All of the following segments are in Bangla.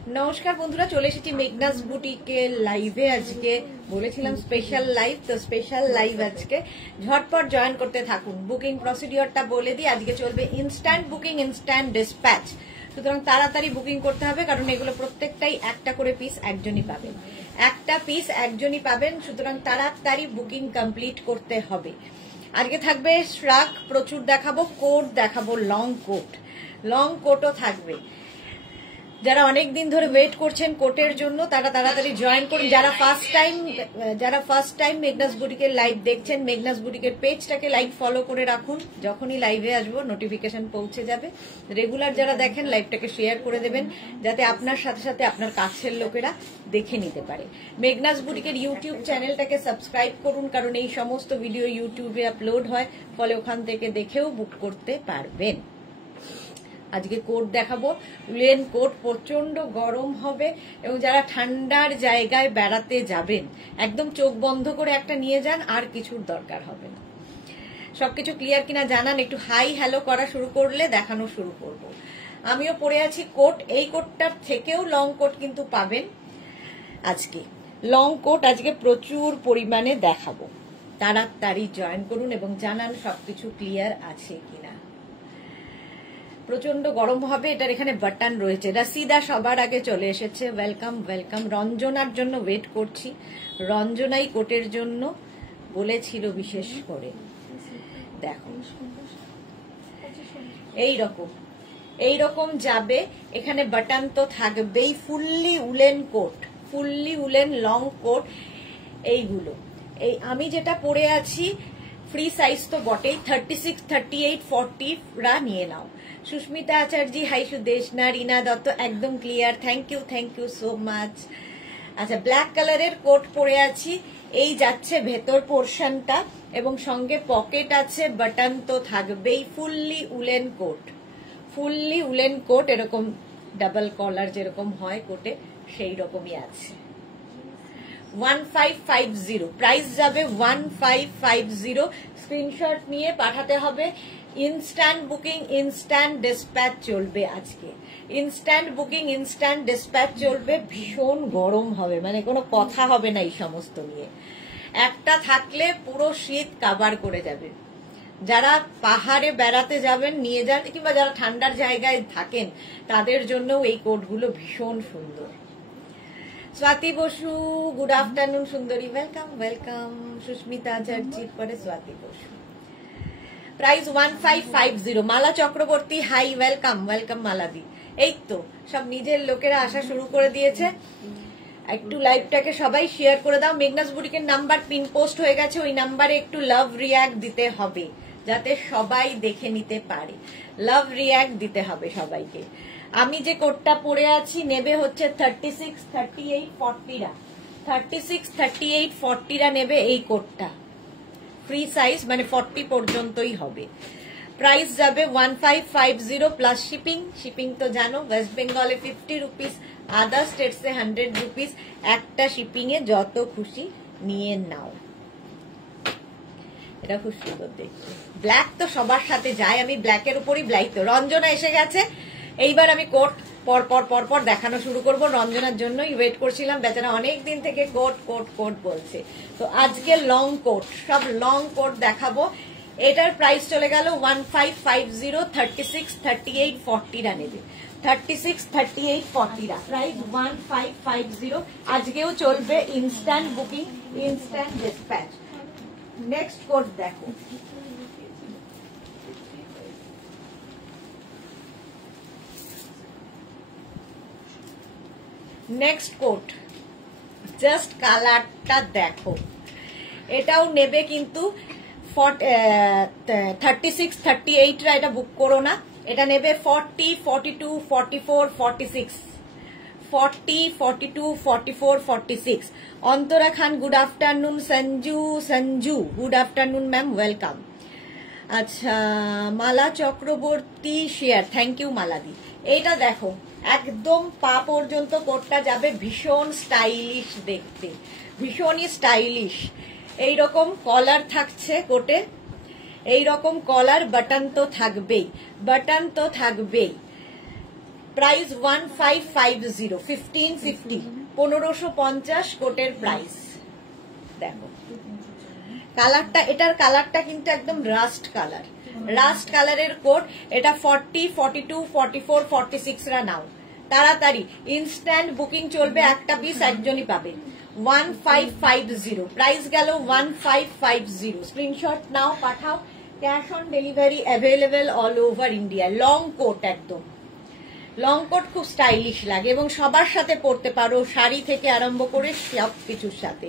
নমস্কার বন্ধুরা, চলে এসেছি মেঘনাস বুটিকের লাইভে। আজকে বলেছিলাম স্পেশাল লাইভ, তো স্পেশাল লাইভ আজকে ঝটপট জয়েন করতে থাকুন। বুকিং প্রসিডিওরটা বলে দিই, আজকে চলবে ইনস্ট্যান্ট বুকিং, ইনস্ট্যান্ট ডিসপ্যাচ। সুতরাং তাড়াতাড়ি বুকিং করতে হবে, কারণ এগুলো প্রত্যেকটাই একটা করে পিস একজনই পাবেন, একটা পিস একজনই পাবেন। সুতরাং তাড়াতাড়ি বুকিং কমপ্লিট করতে হবে। আজকে থাকবে শ্রাক প্রচুর দেখাবো, কোট দেখাবো, লং কোট, লং কোটও থাকবে। যারা অনেক দিন ধরে ওয়েট করছেন কোটের জন্য তারা তাড়াতাড়ি জয়েন করুন। যারা ফার্স্ট টাইম মেঘনাস বুটিকের লাইভ দেখছেন, মেঘনাস বুটিকের পেজটাকে লাইক ফলো করে রাখুন, যখনই লাইভে আসবো নোটিফিকেশন পৌঁছে যাবে। রেগুলার যারা দেখেন লাইভটাকে শেয়ার করে দেবেন, যাতে আপনার সাথে সাথে আপনার কাছের লোকেরা দেখে নিতে পারে। মেঘনাস বুটিকের ইউটিউব চ্যানেলটাকে সাবস্ক্রাইব করুন, কারণ এই সমস্ত ভিডিও ইউটিউবে আপলোড হয়, ফলে ওখান থেকে দেখেও বুক করতে পারবেন। আজকে কোট দেখাবো, উলেন কোট, প্রচন্ড গরম হবে এবং যারা ঠান্ডার জায়গায় বেড়াতে যাবেন একদম চোখ বন্ধ করে একটা নিয়ে যান, আর কিছুর দরকার হবে না। সবকিছু ক্লিয়ার কিনা জানান, একটু হাই হ্যালো করা শুরু করলে দেখানো শুরু করব। আমিও পরে আছি কোট, এই কোটটার থেকেও লং কোট কিন্তু পাবেন আজকে। লং কোট আজকে প্রচুর পরিমাণে দেখাবো, তাড়াতাড়ি জয়েন করুন এবং জানান সবকিছু ক্লিয়ার আছে কিনা। প্রচন্ড গরম হবে, এটার এখানে বাটন রয়েছে। রাসিদা সবার আগে চলে এসেছে, ওয়েলকাম ওয়েলকাম। রঞ্জনার জন্য ওয়েট করছি, রঞ্জনাই কোটের জন্য বলেছিল বিশেষ করে। দেখো এইরকম যাবে, এখানে বাটন তো থাকবেই। Fully woollen coat, fully woollen long coat এইগুলো। এই আমি যেটা পরে আছি ফ্রি সাইজ তো বটেই, 36, 38, 40 রা নিয়ে নাও। সুস্মিতা আচার্য, হাই সুদেশনা, রিনা দত্ত, একদম clear, thank you so much. আচ্ছা, ব্ল্যাক কালারের কোট পরে আছি, এই যাচ্ছে ভেতর পোর্শনটা এবং সঙ্গে পকেট আছে, বাটন তো থাকবেই। Fully woollen coat, fully woollen coat, এরকম ডাবল কলার যেরকম হয় কোটে সেই রকমই আছে। 1550, প্রাইস যাবে 1550। স্ক্রিনশট নিয়ে পাঠাতে হবে। ইনস্ট্যান্ট বুকিং, ইনস্ট্যান্ট ডিসপ্যাচ চলবে আজকে। ইনস্ট্যান্ট বুকিং, ইনস্ট্যান্ট ডিসপ্যাচ চলবে। ভীষণ গরম হবে, মানে কোনো কথা হবে না এই সমস্ত নিয়ে। একটা থাকলে পুরো শীত কাভার করে যাবে। যারা পাহাড়ে বেড়াতে যাবেন নিয়ে যান, কিংবা যারা ঠান্ডার জায়গায় থাকেন তাদের জন্যও এই কোটগুলো ভীষণ সুন্দর। স্বাতি বসু, গুড আফটারনুন সুন্দরী, ওয়েলকাম ওয়েলকাম। সুস্মিতা আচার্যের পরে স্বাতি বসু। প্রাইস 1550। মালা চক্রবর্তী, হাই, ওয়েলকাম ওয়েলকাম মালাদি। এই তো সব নিজের লোকেরা আসা শুরু করে দিয়েছে, একটু লাইভটাকে সবাই শেয়ার করে দাও। মেঘনাস বুটিকের নাম্বার পিন পোস্ট হয়ে গেছে, ওই নাম্বারে একটু লাভ রিয়াক্ট দিতে হবে, যাতে সবাই দেখে নিতে পারে। লাভ রিয়াক্ট দিতে হবে সবাইকে। আমি যে কোটটা পরে আছি নেবে হচ্ছে 36, 38, 40 রা, 36, 38, 40 রা নেবে এই কোটটা। ফ্রি সাইজ মানে 40 পর্যন্তই হবে। প্রাইস যাবে 1550 প্লাস শিপিং। শিপিং তো জানো, ওয়েস্ট বেঙ্গলে 50 রুপিস, আদার স্টেটসে 100 রুপিস। একটা শিপিং এ যত খুশি নিয়ে নাও। এটা খুব সুন্দর দেখতে, ব্ল্যাক তো সবার সাথে যায়, আমি ব্ল্যাকের উপরই ব্ল্যাক। তো রঞ্জনা এসে গেছে, এইবার আমি কোট পর দেখানো শুরু করব। রঞ্জনার জন্যই ওয়েট করছিলাম, বেচারা অনেক দিন থেকে কোট কোট কোট বলছে। তো আজকে লং কোট, সব লং কোট দেখাবো। এটার প্রাইস চলে গেল 1550, 36, 38, 40 রা নেবে। 36, 38, 40 রা, প্রাইস 1550। আজকেও চলবে instant booking, instant dispatch. Next coat দেখো, নেক্সট কোট, জাস্ট কালারটা দেখো। এটাও নেবে কিন্তু 36, 38 রা এটা বুক করো না, এটা নেবে 40, 42, 44, 46, 40, 42, 44, 46। Antara Khan, good afternoon. Sanju, good afternoon ma'am, welcome. আচ্ছা, Mala Chakraborty share, thank you মালাদি। এইটা দেখো, একদম পা পর্যন্ত কোটটা যাবে, ভীষণ স্টাইলিশ দেখতে, ভীষণই স্টাইলিশ। এইরকম কলার থাকছে কোটে, এইরকম কলার, বাটন তো থাকবেই, বাটন তো থাকবেই। প্রাইস 1550, 1550, 1550 কোটের প্রাইস। দেখো কালারটা, এটার কালারটা কিন্তু একদম রাস্ট কালার, রাস্ট কালারের কোট। এটা 40, 42, 44, 46 রা নাও তাড়াতাড়ি, ইনস্ট্যান্ট বুকিং চলবে, একটা পিস একজনই পাবে। 1550 প্রাইস গেল 1550। স্ক্রিনশট নাও, পাঠাও। Cash on delivery available all over India. Long coat, একদম লং কোট, খুব স্টাইলিশ লাগে এবং সবার সাথে পরতে পারো, শাড়ি থেকে আরম্ভ করে সব কিছুর সাথে।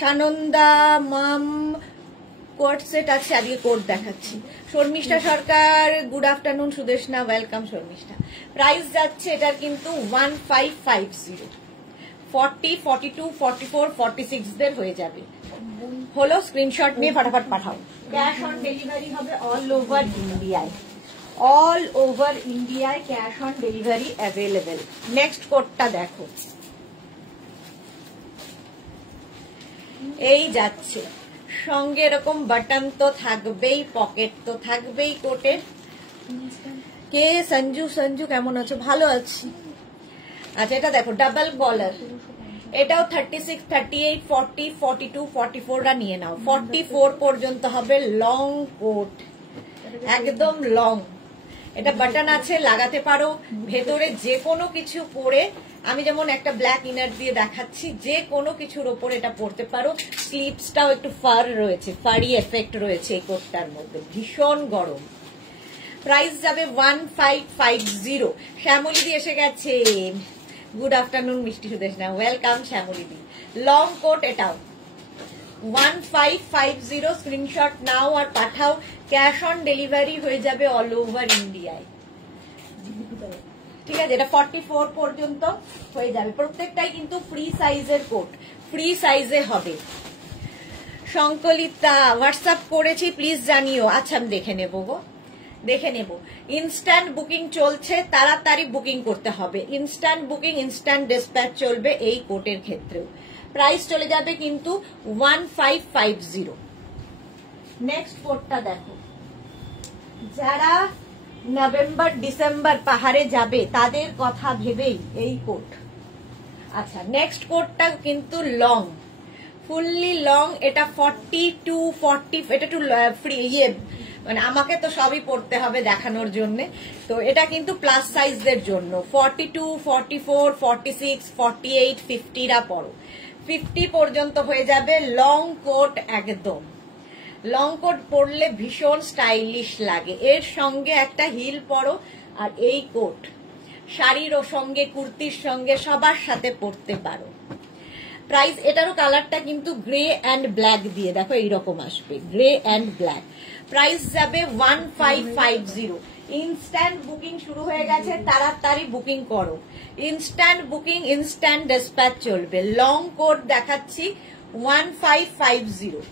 সানন্দা মাম কোট সেট আছে, আজকে কোট দেখাচ্ছি। Sharmistha Sarkar good afternoon. Sudeshna welcome Sharmistha. Price যাচ্ছে এটার কিন্তু 1550, 40, 42, 44, 46 দের হয়ে যাবে। হলো, স্ক্রিনশট নিয়ে ফটাফট পাঠাও। ক্যাশ অন ডেলিভারি হবে অল ওভার ইন্ডিয়ায়, অল ওভার ইন্ডিয়ায় cash on delivery available. Next কোটটা দেখো, এই যাচ্ছে সঙ্গে এরকম বাটন তো থাকবেই, পকেট তো থাকবেই কোটের। কে সঞ্জু, সঞ্জু কেমন আছো? ভালো আছি। আচ্ছা এটা দেখো ডাবল কলার, এটাও 36, 38, 40, 42, 44 রা নিয়ে নাও। 44 পর্যন্ত হবে লং কোট, একদম লং। এটা বাটন আছে, লাগাতে পারো ভেতরে যে কোনো কিছু পরে। আমি যেমন একটা ব্ল্যাক ইনার দিয়ে দেখাচ্ছি, যে কোনো কিছুর ওপর এটা পরতে পারো। স্লিভসটাও একটু ফার রয়েছে, ফারি এফেক্ট রয়েছে এই কোটটার মধ্যে, ভীষণ গরম। প্রাইস যাবে 1550। শ্যামলী দি এসে গেছে, গুড আফটারনুন মিষ্টি সুদেশনা, ওয়েলকাম শ্যামলী দি। লং কোট এটাও 1550। স্ক্রিনশট নাও আর পাঠাও। ক্যাশ অন ডেলিভারি হয়ে যাবে অল ওভার ইন্ডিয়ায়, ঠিক আছে? এটা 44 পর্যন্ত হয়ে যাবে। প্রত্যেকটাই কিন্তু ফ্রি সাইজের কোট, ফ্রি সাইজে হবে। সংকলিতা হোয়াটসঅ্যাপ করেছি, প্লিজ জানিও। আচ্ছা আমি দেখে নেবো গো, দেখে নেব। ইনস্ট্যান্ট বুকিং চলছে, তাড়াতাড়ি বুকিং করতে হবে। ইনস্ট্যান্ট বুকিং, ইনস্ট্যান্ট ডিসপ্যাচ চলবে এই কোটের ক্ষেত্রেও। প্রাইস চলে যাবে কিন্তু 1550। নেক্সট কোটটা দেখো, যারা নভেম্বর ডিসেম্বর পাহাড়ে যাবে তাদের কথা ভেবেই এই কোট। আচ্ছা নেক্সট কোটটা কিন্তু লং, ফুললি লং। এটা 42, 40, এটা একটু ফ্রি ইয়ে, মানে আমাকে তো সবই পড়তে হবে দেখানোর জন্য, তো এটা কিন্তু প্লাস সাইজদের জন্য। 42, 44, 46, 48, 50 রা পড়ো, 50 পর্যন্ত হয়ে যাবে। লং কোট, একদম লং কোট পরলে ভীষণ স্টাইলিশ লাগে। এর সঙ্গে একটা হিল পরো, আর এই কোট শাড়ির সঙ্গে, কুর্তির সঙ্গে সবার সাথে পরতে পারো। প্রাইস, এটারও কালারটা কিন্তু গ্রে অ্যান্ড ব্ল্যাক দিয়ে, দেখো এইরকম আসবে, গ্রে অ্যান্ড ব্ল্যাক। প্রাইস যাবে 1550। ইনস্ট্যান্ট বুকিং শুরু হয়ে গেছে, তাড়াতাড়ি বুকিং করো। ইনস্ট্যান্ট বুকিং, ইনস্ট্যান্ট ডিসপ্যাচ চলবে। লং কোট দেখাচ্ছি 1550।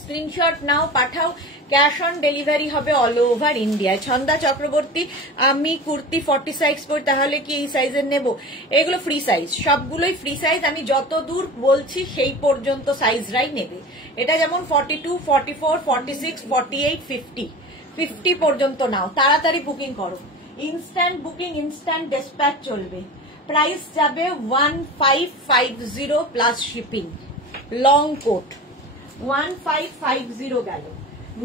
স্ক্রিনশট নাও, পাঠাও। ক্যাশ অন ডেলিভারি হবে অল ওভার ইন্ডিয়ায়। ছন্দা চক্রবর্তী, আমি কুর্তি 40 সাইজ করি, তাহলে কি এই সাইজের নেব? এগুলো ফ্রি সাইজ, সবগুলোই ফ্রি সাইজ। আমি যত দূর বলছি সেই পর্যন্ত সাইজরাই নেবে। এটা যেমন 42, 44, 46, 48, 50, 50 পর্যন্ত নাও, তাড়াতাড়ি বুকিং করো। ইনস্ট্যান্ট বুকিং, ইনস্ট্যান্ট ডিসপ্যাচ চলবে। প্রাইস যাবে 1550 প্লাস শিপিং। লং কোট 1550 গেল।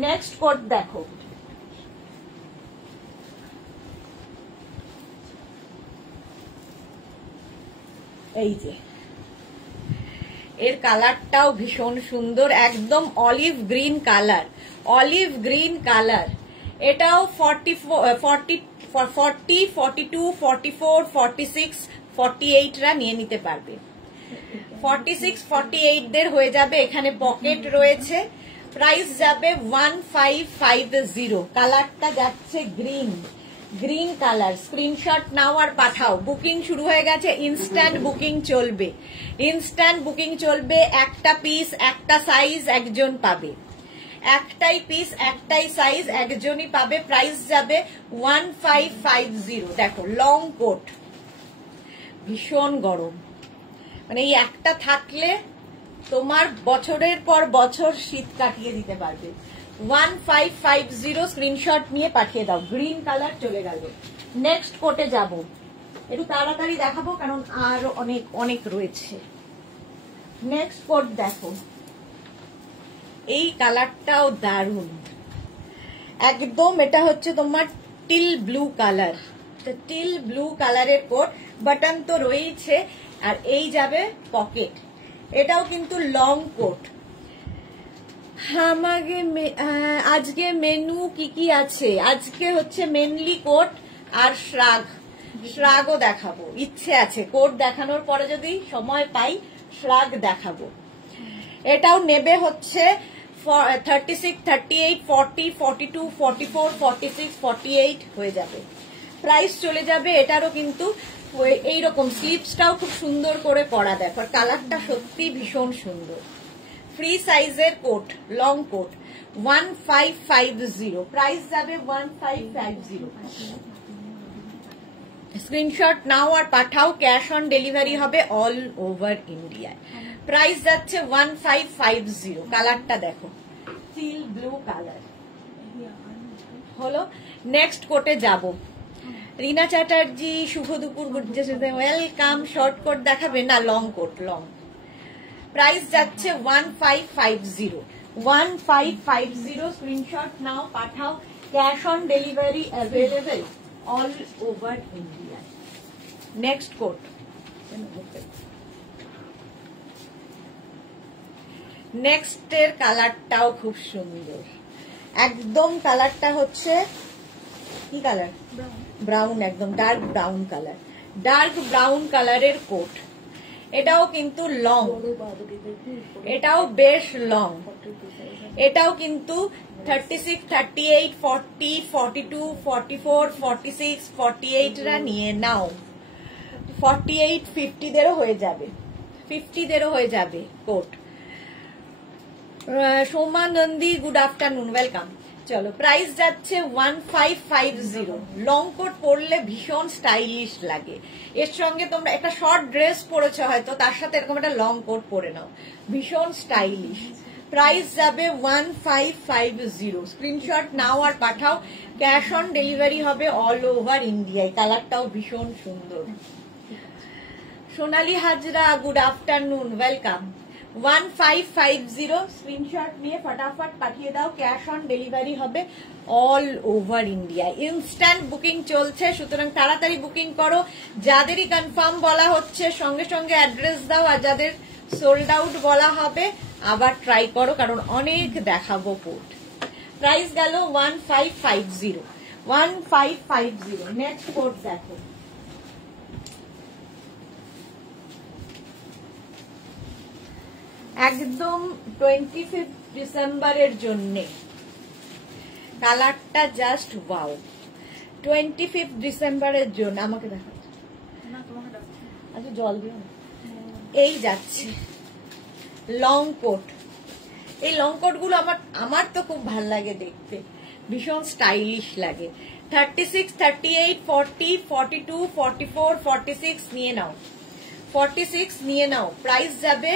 নেক্সট কোট দেখো, এই যে এর কালারটাও ভীষণ সুন্দর, একদম olive green colour, olive green colour. এটাও 40, 42, 44, 46, 48 রা নিয়ে নিতে পারবে। 46, 48 দের হয়ে যাবে। এখানে পকেট রয়েছে। প্রাইস যাবে 1550। কালারটা যাচ্ছে গ্রিন, গ্রিন কালার। স্ক্রিনশট নাও আর পাঠাও। বুকিং শুরু হয়ে গেছে, ইনস্ট্যান্ট বুকিং চলবে, ইনস্ট্যান্ট বুকিং চলবে। একটা পিস, একটা সাইজ একজন পাবে, একটাই পিস, একটাই সাইজ একজনই পাবে। প্রাইস যাবে 1550। দেখো লং কোট, ভীষণ গরম, মানে এই একটা থাকলে তোমার বছরের পর বছর শীত কাটিয়ে দিতে পারবে। 1550। স্ক্রিনশট নিয়ে পাঠিয়ে দাও। গ্রিন কালার চলে গেল। নেক্সট কোটে যাব, একটু তাড়াতাড়ি দেখাবো কারণ আর অনেক অনেক রয়েছে। নেক্সট কোট দেখো, এই কালারটাও দারুণ একদম। এটা হচ্ছে তোমার till blue colour, teal blue কালারের কোট, বাটন তো রয়েছে আর এই যাবে পকেট। এটাও কিন্তু লং কোট। আজকে মেনু কি কি আছে? আজকে হচ্ছে মেনলি কোট আর শ্রাগও দেখাবো, ইচ্ছে আছে কোট দেখানোর পরে যদি সময় পাই শ্রাগ দেখাবো। এটাও নেবে হচ্ছে 36, 38, 40, 42, 44, 46, 48 হয়ে যাবে। প্রাইস চলে যাবে এটারও কিন্তু এইরকম। স্লিপসটাও খুব সুন্দর করে করা, দেখো আর কালারটা সত্যি ভীষণ সুন্দর। ফ্রি সাইজের কোট, লং কোট 1550, প্রাইস যাবে 1550। স্ক্রিনশট নাও আর পাঠাও, ক্যাশ অন ডেলিভারি হবে অল ওভার ইন্ডিয়া। প্রাইস যাচ্ছে 1550। কালারটা দেখো, টিল ব্লু কালার হলো। নেক্সট কোটে যাব। রিনা চ্যাটার্জি শুভ দুপুর, ওয়েলকাম। শর্ট কোট দেখাবে না, লং কোট লং। প্রাইস যাচ্ছে 1550, 1550। স্ক্রিনশট নাও পাঠাও, cash on delivery available all over India. Next coat, নেক্সটের কালারটাও খুব সুন্দর একদম। কালারটা হচ্ছে কি কালার? ব্রাউন, একদম dark brown colour, dark brown কালারের কোট। এটাও কিন্তু লং, এটাও বেশ লং। এটাও কিন্তু 36, 38, 40, 42, 44, 46, 48 রা নিয়ে নাও। 48, 50 দেরও হয়ে যাবে, 50 দেরও হয়ে যাবে coat. Soma Nandi good afternoon, welcome. চলো, প্রাইস যাচ্ছে 1550। লং কোট পরলে ভীষণ স্টাইলিশ লাগে। এর সঙ্গে তোমরা একটা শর্ট ড্রেস পরেছো হয়তো, তার সাথে এরকম একটা লং কোট পরে নাও, ভীষণ স্টাইলিশ। প্রাইস যাবে 1550। স্ক্রিনশট নাও আর পাঠাও, ক্যাশ অন ডেলিভারি হবে অল ওভার ইন্ডিয়ায়। কালারটাও ভীষণ সুন্দর। Sonali Hazra good afternoon, welcome. 1550। Screenshot নিয়ে ফটাফট পাঠিয়ে দাও, ক্যাশ অন ডেলিভারি হবে all over India. Instant booking চলছে, সুতরাং তাড়াতাড়ি বুকিং করো। যাদেরই কনফার্ম বলা হচ্ছে সঙ্গে সঙ্গে অ্যাড্রেস দাও, আর যাদের সোল্ড আউট বলা হবে আবার ট্রাই করো, কারণ অনেক দেখাবো কোট। প্রাইস গেল 1550, 1550। নেক্সট কোট দেখো, একদম 25 ডিসেম্বরের জন্য। কালারটা জাস্ট ওয়াও, 25 ডিসেম্বরের জন্য। আমাকে দেখা, আচ্ছা জল দিও না। এই যাচ্ছে লং কোট। এই লং কোট গুলো আমার তো খুব ভাল লাগে দেখতে, ভীষণ স্টাইলিশ লাগে। 36, 38, 40, 42, 44, 46 নিয়ে নাও, 46 নিয়ে নাও। প্রাইস যাবে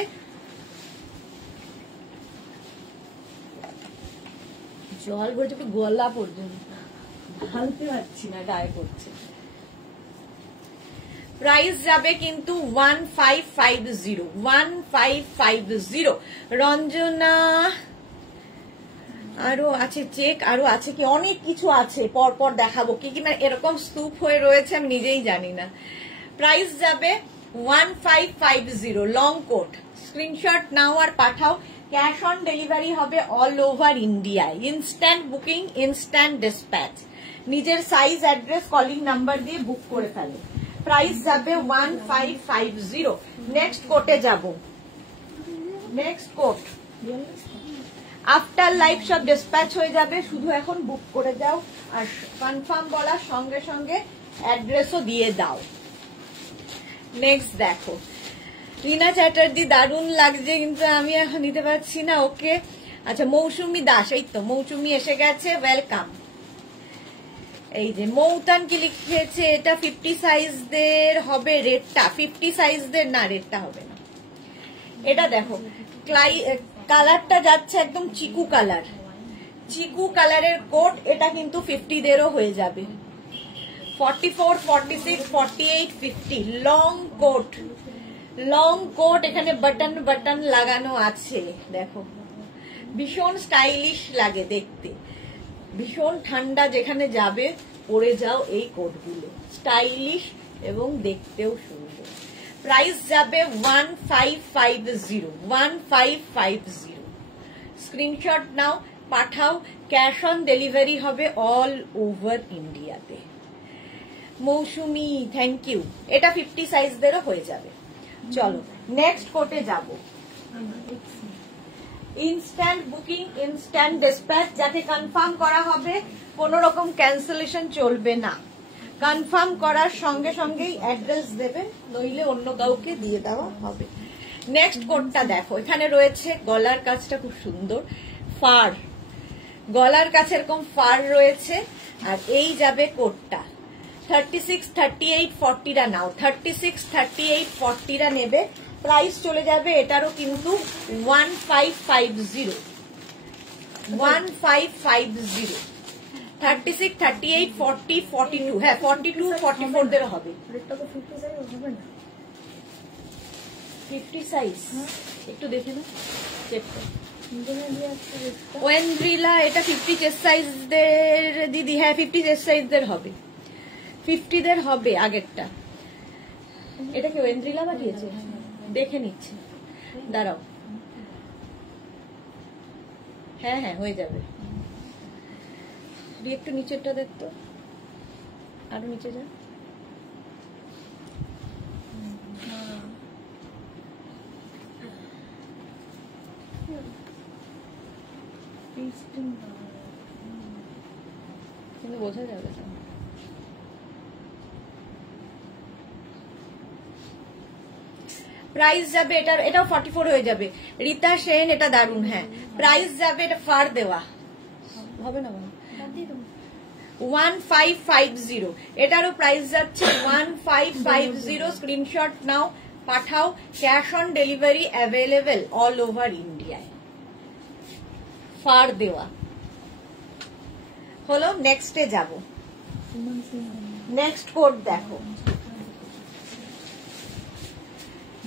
জল ভরছে একটু গলা পর্যন্ত, ঢালতে পারছি না, গায়ে পড়ছে। প্রাইস যাবে কিন্তু 1550, 1550। রঞ্জনা আরো আছে চেক, আরো আছে কি, অনেক কিছু আছে, পরপর দেখাবো কি কি। মানে এরকম স্তূপ হয়ে রয়েছে আমি নিজেই জানি না। প্রাইস যাবে 1550, লং কোট। স্ক্রিনশট নাও আর পাঠাও, ক্যাশ অন ডেলিভারি হবে অল ওভার ইন্ডিয়ায়। Instant booking, instant dispatch. নিজের সাইজ, অ্যাড্রেস, কলিং নাম্বার দিয়ে বুক করে ফেলো। প্রাইস যাবে 1550। নেক্সট কোটে যাব। নেক্সট কোট আফটার লাইভ সব ডিসপ্যাচ হয়ে যাবে, শুধু এখন বুক করে যাও আর কনফার্ম বলার সঙ্গে সঙ্গে অ্যাড্রেসও দিয়ে দাও। নেক্সট দেখো, রিনা চ্যাটার্জি দারুণ লাগছে কিন্তু আমি এখন নিতে পারছি না। ওকে, আচ্ছা মৌসুমি দাস, এই তো মৌসুমি এসে গেছে, ওয়েলকাম। এই যে মৌতান কি লিখেছে, এটা 50 সাইজদের হবে রেটটা, 50 সাইজদের না, রেটটা হবে না। এটা দেখো কালারটা যাচ্ছে একদম চিকু কালার, চিকু কালারের কোট। এটা কিন্তু 50 দেরও হয়ে যাবে, 44, 46, 48, 50 লং কোট এখানে বাটন লাগানো আছে দেখো, ভীষণ স্টাইলিশ লাগে দেখতে, ভীষণ ঠান্ডা যেখানে যাবে পরে যাও এই কোটগুলো, স্টাইলিশ এবং দেখতেও সুন্দর। প্রাইস যাবে 1550, স্ক্রিনশট নাও, পাঠাও, ক্যাশ অন ডেলিভারি হবে অল ওভার ইন্ডিয়াতে। মৌসুমি থ্যাংক ইউ। এটা 50 সাইজদেরও হয়ে যাবে। চলো নেক্সট কোটে যাব। ইনস্ট্যান্ট বুকিং, ইনস্ট্যান্ট ডিসপ্যাচ, যাকে কনফার্ম করা হবে কোনো রকম ক্যান্সেলেশন চলবে না, কনফার্ম করার সঙ্গে সঙ্গেই অ্যাড্রেস দেবে, নইলে অন্য কাউকে দিয়ে দেওয়া হবে। নেক্সট কোটটা দেখো, এখানে রয়েছে গলার কাজটা খুব সুন্দর, ফার, গলার কাছে এরকম ফার রয়েছে, আর এই যাবে কোটটা 36, 38, 40টা নাও, 36, 38, 40টা নেবে, প্রাইস চলে যাবে এটারও কিন্তু 1550, 36, 38, 40, 42, হ্যাঁ 42, 44 দের হবে। 50 সাইজ একটু দেখে না, চেক কর। ওয়েন্দ্রিলা এটা 50 চেস্ট সাইজদের দিদি, হ্যাঁ 50 চেস্ট সাইজদের হবে, 50 দের হবে আগেরটা। এটা কি ওয়েন্দ্রিলা বানিয়েছে? দেখে নিচ্ছি, দাঁড়াও। হ্যাঁ হ্যাঁ হয়ে যাবে, একটু নিচেরটা দেখতো, আরো নিচে যা। কিন্তু বোঝা যাবে না। প্রাইস যাবে এটাও 44 হয়ে যাবে। রীতা সেন এটা দারুন, হ্যাঁ প্রাইস যাবে, এটা ফার দেওয়া হবে না 1550, এটারও প্রাইস যাচ্ছে 1550, স্ক্রিনশট নাও, পাঠাও, cash on delivery available all over ইন্ডিয়ায়, ফার দেওয়া হলো। নেক্সটে যাব, নেক্সট কোড দেখো,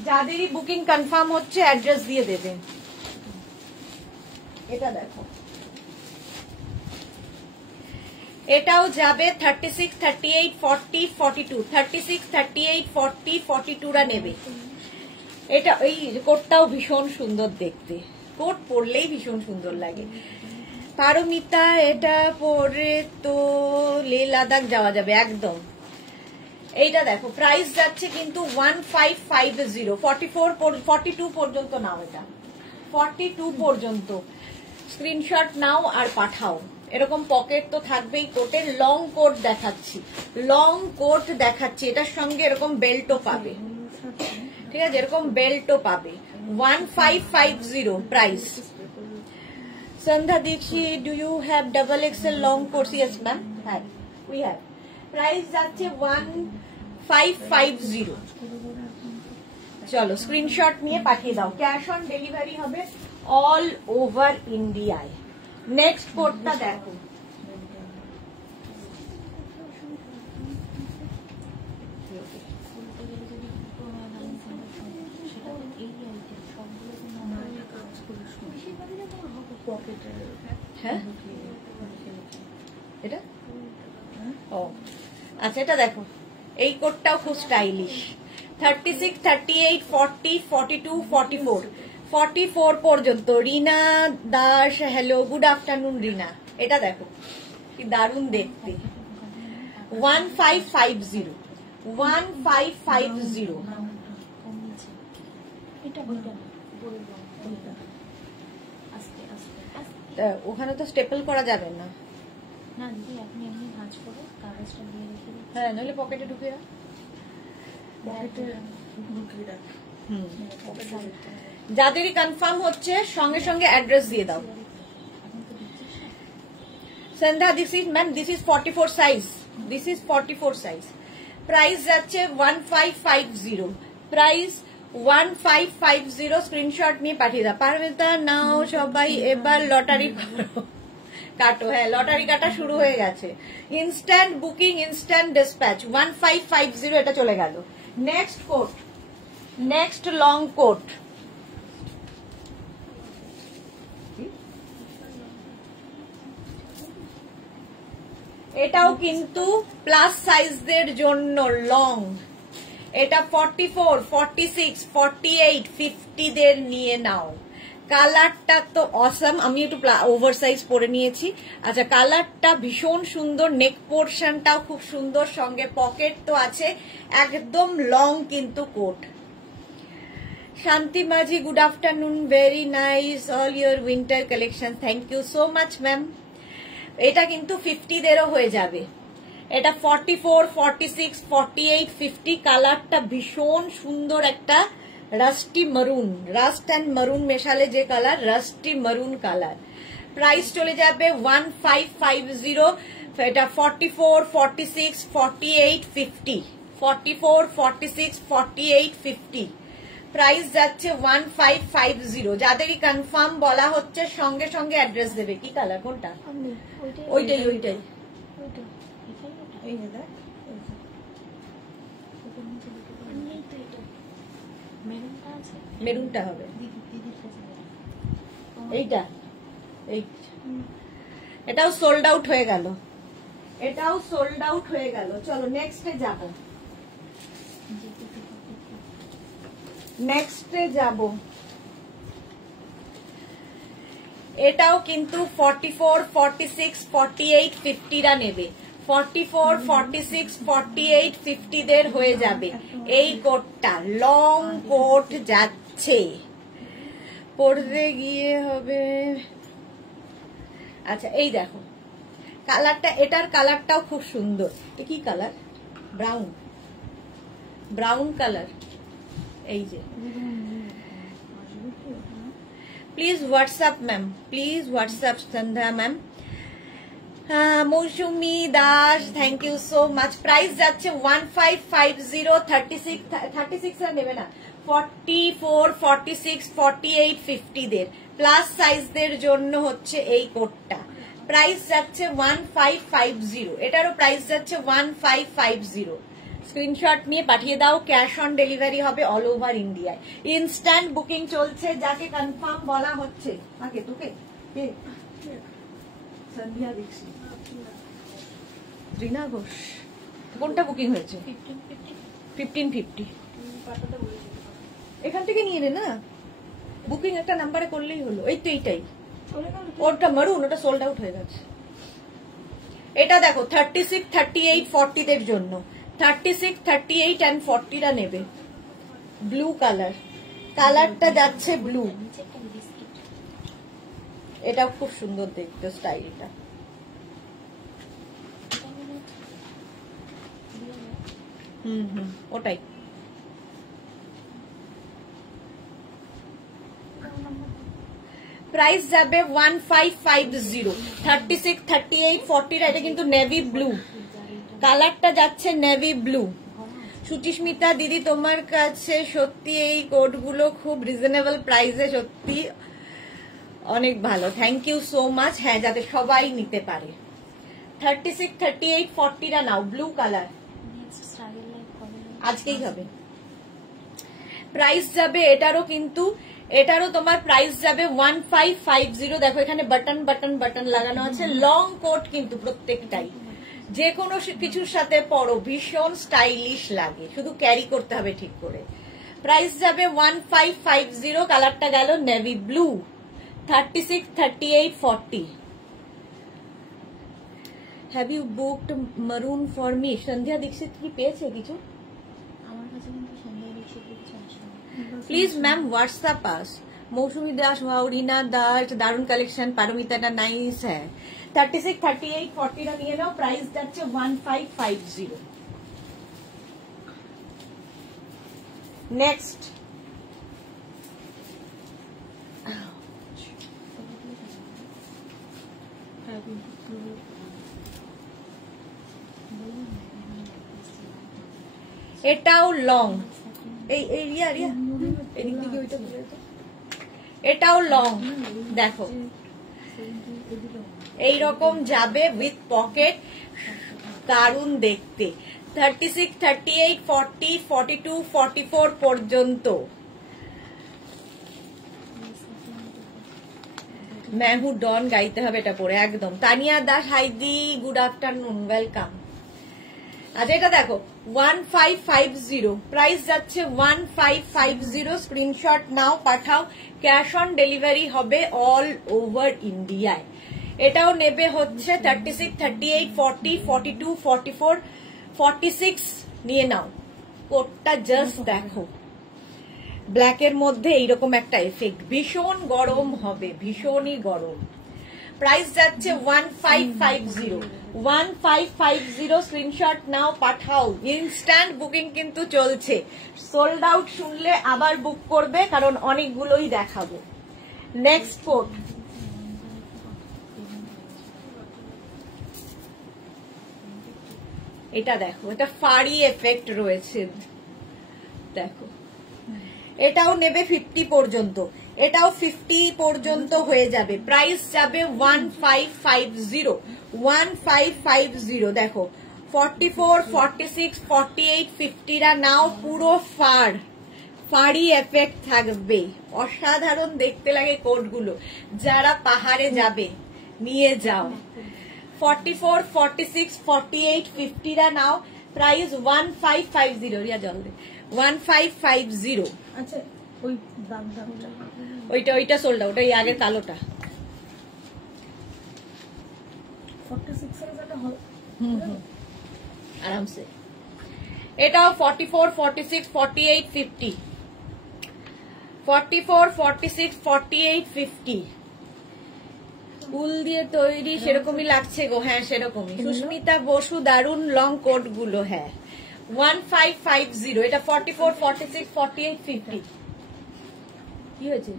যাদেরই বুকিং কনফার্ম হচ্ছে অ্যাড্রেস দিয়ে দেবেন। এটা দেখো, এটাও যাবে 36, 38, 40, 42, 36, 38, 40, 42রা নেবে। এটা এই কোটটাও ভীষণ সুন্দর দেখতে, কোট পরলেই ভীষণ সুন্দর লাগে। পারমিতা এটা পরে তো লে লাদাখ যাওয়া যাবে একদম। এইটা দেখো, প্রাইস যাচ্ছে কিন্তু 1550, 42 পর্যন্ত নাও, এটা 42 পর্যন্ত, স্ক্রিনশট নাও আর পাঠাও। এরকম পকেট তো থাকবেই কোটের। লং কোট দেখাচ্ছি, লং কোট দেখাচ্ছি, এটার সঙ্গে এরকম বেল্টও পাবে, ঠিক আছে, এরকম বেল্টও পাবে। 1550 price. Sandhya Dikshit, do you have double XL long coat? Yes ma'am, হ্যাঁ উই হ্যাভ। প্রাইস যাচ্ছে 1550। চলো স্ক্রিনশট নিয়ে পাঠিয়ে দাও, ক্যাশ অন ডেলিভারি হবে অল ওভার ইন্ডিয়ায়। নেক্সট কোডটা দেখো, হ্যাঁ এটা ও আচ্ছা, এটা দেখো, এই কোডটাও খুব স্টাইলিশ। 36, 38, 40, 42, 44, 44 পর্যন্ত। রিনা দাস, হ্যালো গুড আফটারনুন রিনা। এটা দেখো কি দারুণ দেখতে, 1550, 1550। ওখানে তো স্টেপল করা যাবে না, হ্যাঁ নইলে পকেটে ঢুকিয়ে রাখ। যাদেরই কনফার্ম হচ্ছে সঙ্গে সঙ্গে অ্যাড্রেস দিয়ে দাও। Sandhya Dixit ma'am, this is 44 size, this is 44 size. Price যাচ্ছে 1550, প্রাইস 1550, স্ক্রিনশট নিয়ে পাঠিয়ে দাও। পারমিতা নাও, সবাই এবার লটারি করো, কাটো। হ্যাঁ, লটারি কাটা শুরু হয়ে গেছে। ইনস্ট্যান্ট বুকিং, ইনস্ট্যান্ট ডিসপ্যাচ 1550, এটা চলে গেল। Next coat, next long coat. এটাও কিন্তু প্লাস সাইজদের জন্য লং। এটা 44, 46, 48, 50 দের নিয়ে নাও। কালারটা তো অসম। আমি একটু ওভার সাইজ পরে নিয়েছি। আচ্ছা, কালারটা ভীষণ সুন্দর, নেক পোর্শনটাও খুব সুন্দর, সঙ্গে পকেট তো আছে, একদম লং কিন্তু coat. Shanti Majhi, good afternoon, very nice all your winter collection, thank you so much ma'am. এটা কিন্তু 50 দেরও হয়ে যাবে। এটা 44, 46, 48, 50। কালারটা ভীষণ সুন্দর, একটা রাস্টি মারুন, রাস্ট অ্যান্ড মারুন মেশালে যে কালার, রাস্টি মারুন কালার। প্রাইস চলে যাবে 1550। এটা 44, 46, 48, 50, 44, 46, 48, 50। প্রাইস যাচ্ছে 1550। যাদেরই কনফার্ম বলা হচ্ছে সঙ্গে সঙ্গে অ্যাড্রেস দেবে। কি কালার, কোনটা? ওইটাই ওইটাই। মেরুনটা হবে এইটা। এটাও সোল্ড আউট হয়ে গেল, এটাও সোল্ড আউট হয়ে গেল। চলো নেক্সটে যাব, নেক্সটে যাব। এটাও কিন্তু 44, 46, 48, 50রা নেবে। 44, 46, 48, 50 দের হয়ে যাবে। এই কোটটা লং কোট যাচ্ছে, পরতে গিয়ে হবে। আচ্ছা, এই দেখো কালারটা, এটার কালারটাও খুব সুন্দর। এ কি কালার? Brown, brown colour. এই যে, please WhatsApp ma'am, please WhatsApp Sandhya ma'am. Mousumi Das, thank you so much. Price যাচ্ছে 1550। 36 আর নেবে না। 44, 46, 48, 50 দের প্লাস সাইজদের জন্য হচ্ছে এই কোটটা। প্রাইস যাচ্ছে 1550। এটারও প্রাইস যাচ্ছে 1550। স্ক্রিনশট নিয়ে পাঠিয়ে দাও, ক্যাশ অন ডেলিভারি হবে অল ওভার ইন্ডিয়ায়। ইনস্ট্যান্ট বুকিং চলছে, যাকে কনফার্ম বলা হচ্ছে। আগে তোকে কে? সন্ধ্যা দীক্ষিত, রিনা ঘোষ। কোনটা বুকিং হয়েছে? 1550। এখান থেকে নিয়ে নে না, বুকিং একটা নাম্বারে করলেই হলো। এই তো এইটাই, ওটা মারুন, ওটা সোল্ড আউট হয়ে গেছে। এটা দেখো 36, 38, 40 দের জন্য। 36, 38 and 40রা নেবে। ব্লু কালার, কালারটা যাচ্ছে ব্লু। এটা খুব সুন্দর দেখতে স্টাইলটা। ওটাই। প্রাইস যাবে 1550। 36, 38, 40। এটা কিন্তু নেভি ব্লু, কালারটা যাচ্ছে নেভি ব্লু। সুচিস্মিতা দিদি, তোমার কাছে সত্যি এই কোটগুলো খুব রিজনেবল প্রাইসে, সত্যি অনেক ভালো, থ্যাংক ইউ সো মাচ। হ্যাঁ, যাতে সবাই নিতে পারে। 36, 38, 40রা নাও, ব্লু কালার। আজকেই হবে। প্রাইস যাবে এটারও কিন্তু, এটারও তোমার প্রাইস যাবে 1550। দেখো এখানে বাটন বাটন বাটন লাগানো আছে। লং কোট কিন্তু প্রত্যেকটাই, যে কোনো কিছুর সাথে পরো, ভীষণ স্টাইলিশ লাগে, শুধু ক্যারি করতে হবে ঠিক করে। প্রাইস যাবে 1550। কালারটা গেল navy blue. 36, 38, 40। Have you booked maroon for me? Sandhya Dikshit কি পেয়েছে কিছু? আমার কাছে কিন্তু সন্ধ্যা দীক্ষিত কিছু আসেনি। Please ma'am WhatsApp us. Mousumi Das, wow, Rina Das, দারুন কালেকশন। পারমিতাটা নাইস হ্যাঁ। 36, 38, 40রা নিয়ে নাও। প্রাইস যাচ্ছে 1550। নেক্সট, এটাও লং। এই রিয়া রিয়া এদিক থেকে ওইটা, এটাও লং। দেখো এইরকম যাবে উইথ পকেট, দারুণ দেখতে। 36, 38, 40, 42, 44 পর্যন্ত। মেহু ডন গাইতে হবে এটা পরে একদম। তানিয়া দাস হাইদি গুড আফটারনুন, ওয়েলকাম। আচ্ছা এটা দেখো 1550, প্রাইস যাচ্ছে 1550। স্ক্রিনশট নাও, পাঠাও। ক্যাশ অন ডেলিভারি হবে অল ওভার ইন্ডিয়ায়। এটাও নেবে হচ্ছে 36, 38, 40, 42, 44, 46 নিয়ে নাও। কোটটা জাস্ট দেখো, ব্ল্যাকের মধ্যে এইরকম একটা এফেক্ট, ভীষণ গরম হবে, ভীষণই গরম। প্রাইস যাচ্ছে 1550, 1550। স্ক্রিনশট নাও, পাঠাও। ইনস্ট্যান্ট বুকিং কিন্তু চলছে। সোল্ড আউট শুনলে আবার বুক করবে, কারণ অনেকগুলোই দেখাবো। নেক্সট কোট, এটা দেখো, এটা ফাড়ি এফেক্ট রয়েছে, দেখো। এটাও নেবে 50 পর্যন্ত, এটাও 50 পর্যন্ত হয়ে যাবে। প্রাইস যাবে 1550, 1550। দেখো 44, 46, 48, 50রা নাও। পুরো ফাড়ি এফেক্ট থাকবে, অসাধারণ দেখতে লাগে কোটগুলো। যারা পাহাড়ে যাবে নিয়ে যাও। 44, 46, 48, 50রা নাও। প্রাইস 1550। রিয়া জল দে, 1550। আচ্ছা ওই দামটা ওইটা সোল্ড আউট, ওই আগের কালোটা। 46 এর যেটা হলো আরামসে। এটাও 44, 46, 48, 50, 44, 46, 48, 50। উল দিয়ে তৈরি সেরকমই লাগছে গো। হ্যাঁ সেরকমই। সুস্মিতা বসু, দারুন লং কোট গুলো। হ্যাঁ 1550। এটা 44, 46, 48, 50। কি হয়েছে?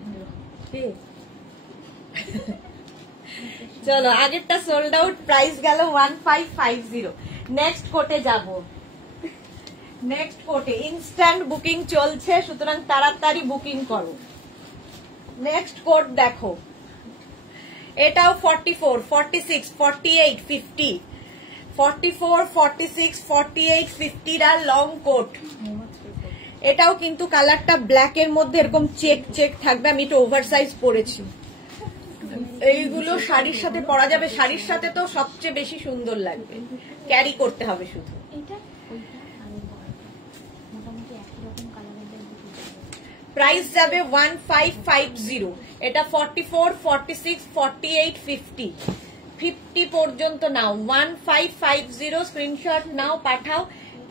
চলো আগেরটা সোল্ড আউট, প্রাইস গেল 1550। নেক্সট কোটে যাব। নেক্সট কোটে ইনস্ট্যান্ট বুকিং চলছে, সুতরাং তাড়াতাড়ি বুকিং করো। নেক্সট কোট দেখো, এটাও 44, 46, 48, 50, 44, 46, 48, 50রা লং কোট। এটাও কিন্তু কালারটা ব্ল্যাক এর মধ্যে এরকম চেক চেক থাকবে। আমি একটু ওভার সাইজ পরেছি। এইগুলো শাড়ির সাথে পরা যাবে, শাড়ির সাথে তো সবচেয়ে বেশি সুন্দর লাগবে। ক্যারি করতে হবে শুধু। প্রাইস যাবে 1550। এটা 44, 46, 48, 50, 50 পর্যন্ত নাও। 1550। স্ক্রিনশট নাও, পাঠাও।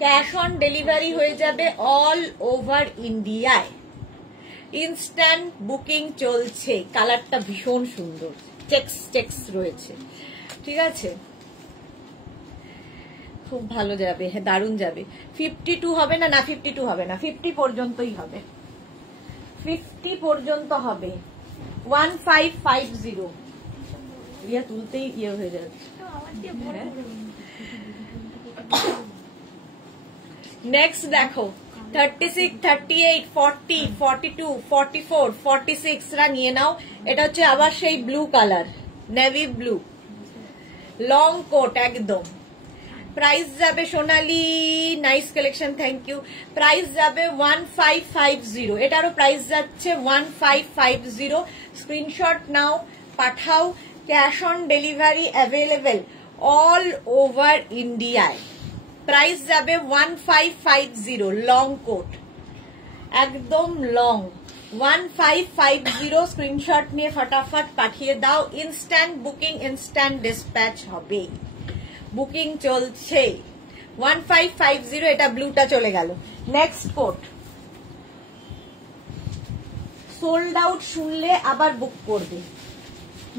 ক্যাশ অন ডেলিভারি হয়ে যাবে অল ওভার ইন্ডিয়ায়। ইনস্ট্যান্ট বুকিং চলছে। কালারটা ভীষণ সুন্দর, চেক্স চেক্স রয়েছে। ঠিক আছে, খুব ভালো যাবে। হ্যাঁ দারুণ যাবে। 52 হবে না, না 52 হবে না, 50 পর্যন্তই হবে, 50 পর্যন্ত হবে। 1550। ইয়া তুলতেই ইয়ে হয়ে যাচ্ছে। নেক্সট দেখো 36, 38, 40, 42, 44, 46রা নিয়ে নাও। এটা হচ্ছে আবার সেই blue colour, navy blue, long coat একদম। প্রাইস যাবে Sonali, nice collection, thank you. Price যাবে 1550। এটারও প্রাইস যাচ্ছে 1550। স্ক্রিনশট নাও, পাঠাও। Cash on delivery available all over ইন্ডিয়ায়। প্রাইস যাবে 1550। লং কোট একদম লং, 1550। স্ক্রিনশট নিয়ে ফটাফট পাঠিয়ে দাও। ইনস্ট্যান্ট বুকিং, ইনস্ট্যান্ট ডিসপ্যাচ হবে। বুকিং চলছে 1550। এটা ব্লুটা চলে গেল। নেক্সট কোট সোল্ড আউট শুনলে আবার বুক করবে।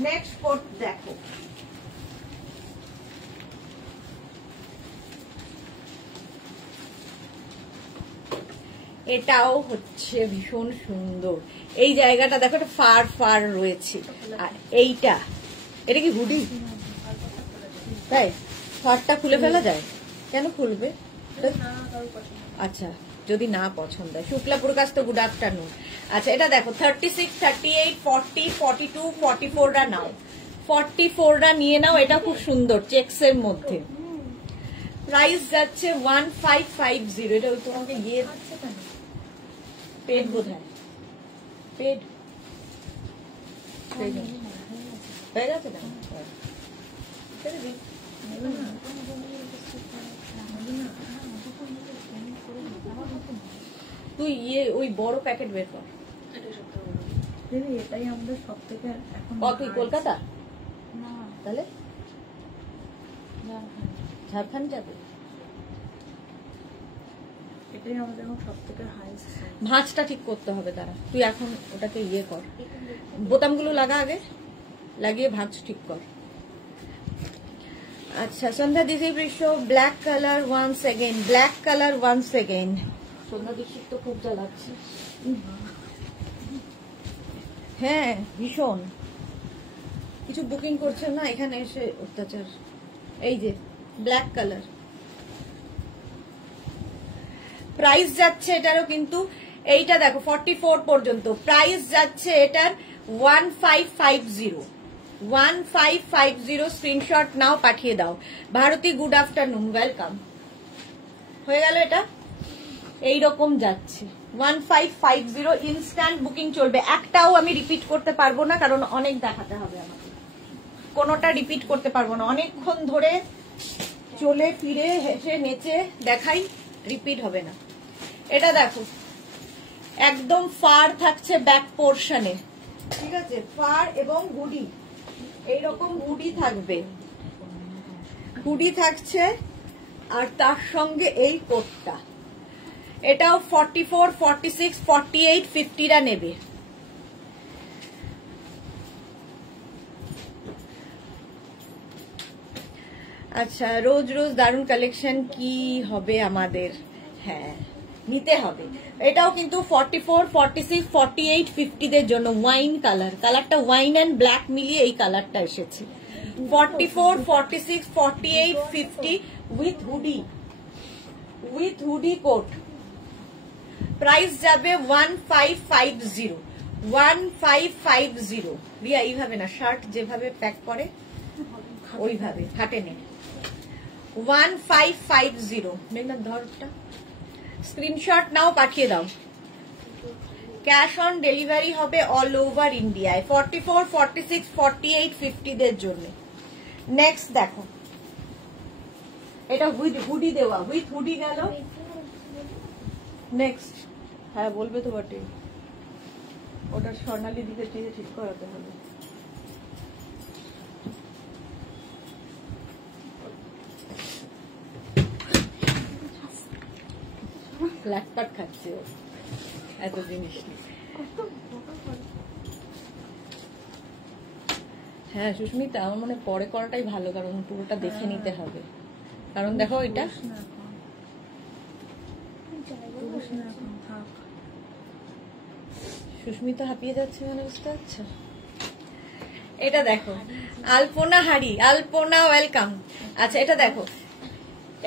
নেক্সট কোট দেখো, এটাও হচ্ছে ভীষণ সুন্দর। এই জায়গাটা দেখো, এটা ফার ফার রয়েছে। আর এইটা, এটা কি হুডি? তাই ফারটা খুলে ফেলা যায়? কেন খুলবে? আচ্ছা, যদি না পছন্দ হয়। শুক্লা প্রকাশ তো গুড আফটারনুন। আচ্ছা এটা দেখো 36, 38, 40, 42, 44রা নাও। 44টা নিয়ে নাও, এটা খুব সুন্দর চেক্স এর মধ্যে। প্রাইস যাচ্ছে 1550। এটা ওই তোমাকে গিয়ে পেড বোধহয়, পেড হয়ে গেছে না? তুই ওই বড় প্যাকেট বের কর। এটাই আমাদের সব থেকে এখন। তুই কলকাতা? না, তাহলে ঝাড়খণ্ড যাবে। এটাই আমাদের এখন সব থেকে হাইস্ট। ভাঁজটা ঠিক করতে হবে তারা, তুই এখন ওটাকে ইয়ে কর, বোতামগুলো লাগা আগে, লাগিয়ে ভাঁজ ঠিক কর। আচ্ছা সন্ধ্যা দিদি বৃষ্ণ, black colour once again, black colour once again. Sandhya Dixit তো খুব জ্বালাচ্ছে। হ্যাঁ ভীষণ, কিছু বুকিং করছেন না এখানে এসে অত্যাচার। এই যে ব্ল্যাক কালার, প্রাইস যাচ্ছে এটারও কিন্তু, এইটা দেখো 44 পর্যন্ত প্রাইস যাচ্ছে এটার 1550। 1550 স্ক্রিনশট নাও, পাঠিয়ে দাও। Bharati good afternoon, welcome. হয়ে গেল, এটা এইরকম যাচ্ছে 1550 ইনস্ট্যান্ট বুকিং চলবে। একটাও আমি রিপিট করতে পারবো না, কারণ অনেক দেখাতে হবে আমাকে, কোনোটা রিপিট করতে পারবো না। অনেকক্ষণ ধরে চলে ফিরে হেসে নেচে দেখাই, রিপিট হবে না। এটা দেখো একদম ফার থাকছে ব্যাক পোর্শনে, ঠিক আছে, ফার এবং হুডি, এইরকম হুডি থাকবে, হুডি থাকছে, আর তার সঙ্গে এই কোটটা। এটাও 44, 46, 48, 50রা নেবে। আচ্ছা রোজ রোজ দারুণ কালেকশন কি হবে আমাদের? হ্যাঁ নিতে হবে। এটাও কিন্তু 44, 46, 48, 50 দের জন্য ওয়াইন কালার, কালারটা ওয়াইন এন্ড ব্ল্যাক মিলিয়ে এই কালারটা এসেছে। 44, 46, 48, 50 with hoodie, with hoodie coat. Price যাবে 1550। 1550 রিয়া, এইভাবে না, শার্ট যেভাবে প্যাক করে ওইভাবে হাটে নে। 1550 মেঘনাথ ধরটা, স্ক্রিনশট নাও, পাঠিয়ে দাও। ক্যাশ অন ডেলিভারি হবে অল ওভার ইন্ডিয়ায়। 44, 46, 48, 50 দের জন্য। নেক্সট দেখো, এটা উইথ হুডি দেওয়া, উইথ হুডি গেল। নেক্সট, হ্যাঁ বলবে তো বটে, ওটা স্বর্ণালী দিকে ঠিক করাতে হবে। ফ্ল্যাটপাট খাচ্ছে ও, এত জিনিস। হ্যাঁ সুস্মিতা, আমার মনে পরে করাটাই ভালো, কারণ পুরোটা দেখে নিতে হবে। কারণ দেখো এটা সুস্মিতা হাঁপিয়ে যাচ্ছে, মানে বুঝতে পারছো। এটা দেখো আলপনা হাড়ি, আলপনা ওয়েলকাম। আচ্ছা এটা দেখো,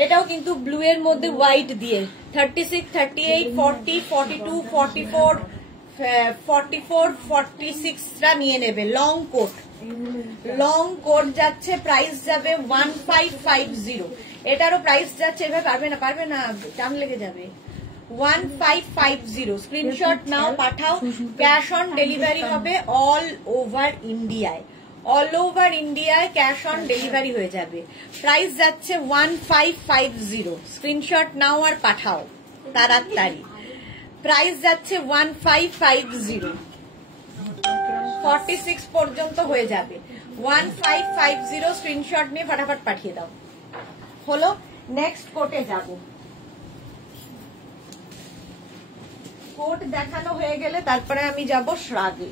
এটাও কিন্তু ব্লু এর মধ্যে হোয়াইট দিয়ে 36, 38, 40, 42, 44, 44, 46রা নিয়ে নেবে। লং কোট, লং কোট যাচ্ছে, প্রাইস যাবে 1550। এটারও প্রাইস যাচ্ছে, এভাবে পারবে না, টান লেগে যাবে। 1550 স্ক্রিনশট নাও, পাঠাও। ক্যাশ অন ডেলিভারি হবে অল ওভার ইন্ডিয়ায়, অল ওভার ইন্ডিয়ায় ক্যাশ অন ডেলিভারি হয়ে যাবে। প্রাইস যাচ্ছে 1550, স্ক্রিনশট নাও আর পাঠাও তাড়াতাড়ি। প্রাইস যাচ্ছে 1550, 46 পর্যন্ত হয়ে যাবে। 1550 স্ক্রিনশট নিয়ে ফটাফট পাঠিয়ে দাও। হলো, নেক্সট কোটে যাব। কোট দেখানো হয়ে গেলে তারপরে আমি যাব শ্রাগে।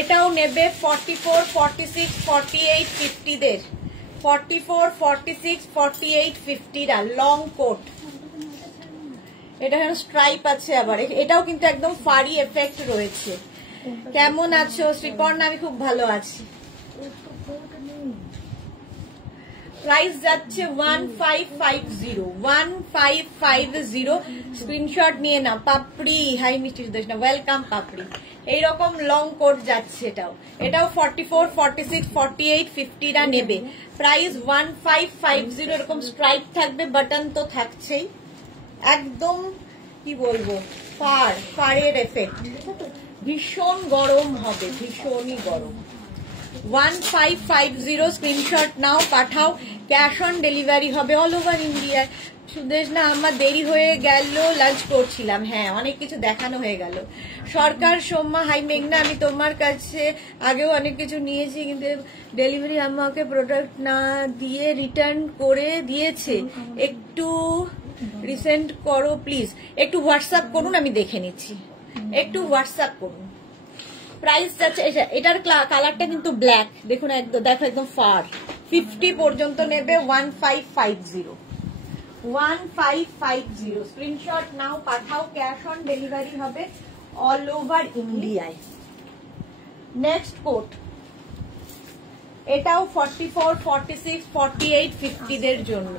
এটাও নেবে 44, 46, 48, 50 দের। 44, 46, 48, 50রা লং কোট। এটা স্ট্রাইপ আছে আবার, এটাও কিন্তু একদম ফারি এফেক্ট রয়েছে। কেমন আছো শ্রীপর্ণা? আমি খুব ভালো আছি। প্রাইস যাচ্ছে 1550 স্ক্রিনশট নিয়ে না। পাপড়ি হাই মিষ্টি সুদেশনা, ওয়েলকাম পাপড়ি। এইরকম লং কোট যাচ্ছে, এটাও 44, 46, 48, 50 নেবে। প্রাইস 1550। এরকম স্ট্রাইপ থাকবে, বাটন তো থাকছেই, একদম কি বলবো ফারের এফেক্ট। ভীষণ গরম হবে, ভীষণই গরম। 1550 স্ক্রিনশট নাও, পাঠাও। ক্যাশ অন ডেলিভারি হবে অল ওভার ইন্ডিয়ায়। সুদেশ না, আমার দেরি হয়ে গেল, লাঞ্চ করছিলাম। হ্যাঁ, অনেক কিছু দেখানো হয়ে গেল। সরকার সোম্মা, হাই মেঘনা, আমি তোমার কাছে আগেও অনেক কিছু নিয়েছি, কিন্তু ডেলিভারি আমাকে প্রোডাক্ট না দিয়ে রিটার্ন করে দিয়েছে। একটু রিসেন্ড করো প্লিজ। একটু হোয়াটসঅ্যাপ করুন, আমি দেখে নিচ্ছি। একটু হোয়াটসঅ্যাপ করুন। প্রাইস যাচ্ছে, এটার কালারটা কিন্তু ব্ল্যাক, দেখুন একদম, দেখো একদম ফার। 50 পর্যন্ত নেবে। 1550 স্ক্রিনশট নাও, পাঠাও। ক্যাশ অন ডেলিভারি হবে অল ওভার ইন্ডিয়ায়। নেক্সট কোট, এটাও 44, 46, 48, 50 দের জন্য।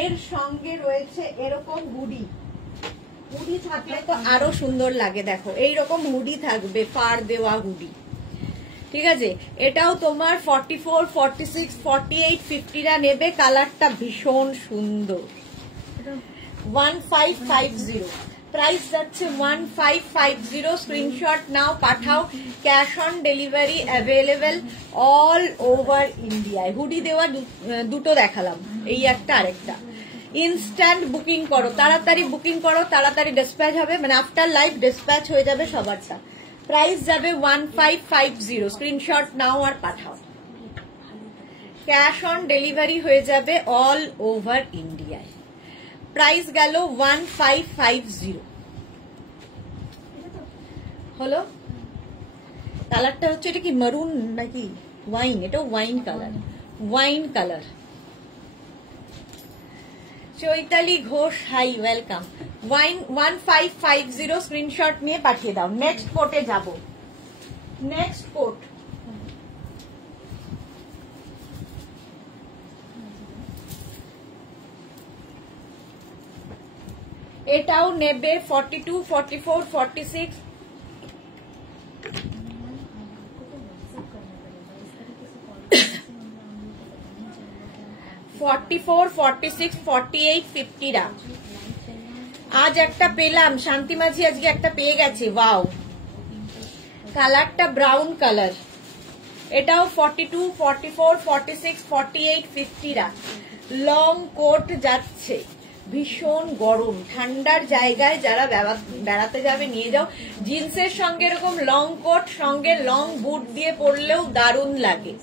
এর সঙ্গে রয়েছে এরকম হুডি থাকলে তো আরো সুন্দর লাগে। দেখো এইরকম হুডি থাকবে, ফার দেওয়া হুডি, ঠিক আছে। এটাও তোমার 44, 46, 48, 50 নেবে। কালারটা ভীষণ সুন্দর। 1550 প্রাইস যাচ্ছে 1550। স্ক্রিনশট নাও, পাঠাও। Cash on delivery available all over ইন্ডিয়ায়। হুডি দেওয়া দুটো দেখালাম, এই একটা আরেকটা। ইনস্ট্যান্ট বুকিং করো, তাড়াতাড়ি বুকিং করো, তাড়াতাড়ি ডিসপ্যাচ হবে, মানে আফটার লাইভ ডিসপ্যাচ হয়ে যাবে সবারটা। প্রাইস যাবে 1550। স্ক্রিনশট নাও আর পাঠাও। ক্যাশ অন ডেলিভারি হয়ে যাবে অল ওভার ইন্ডিয়ায়। প্রাইস গেল 1550 হলো। কালারটা হচ্ছে, এটা কি মারুন নাকি ওয়াইন? এটা wine colour. Chaitali Ghosh, hi, welcome. 1550 screenshot নিয়ে পাঠিয়ে দাও। নেক্সট কোটে যাব। নেক্সট কোট, এটাও নেবে 42, 44, 46, 44, 46, 48, 50 আজ একটা পেলাম, শান্তি মাঝি আজকে একটা পেয়ে গেছে। ওয়াও, কালারটা ব্রাউন কালার। এটাও 42, 44, 46, 48, 50 লং কোট যাচ্ছে। ভীষণ গরম, ঠান্ডার জায়গায় যারা বেড়াতে যাবে নিয়ে যাও। জিন্সের সঙ্গে এরকম লং কোট, সঙ্গে লং বুট দিয়ে পরলেও দারুণ লাগে।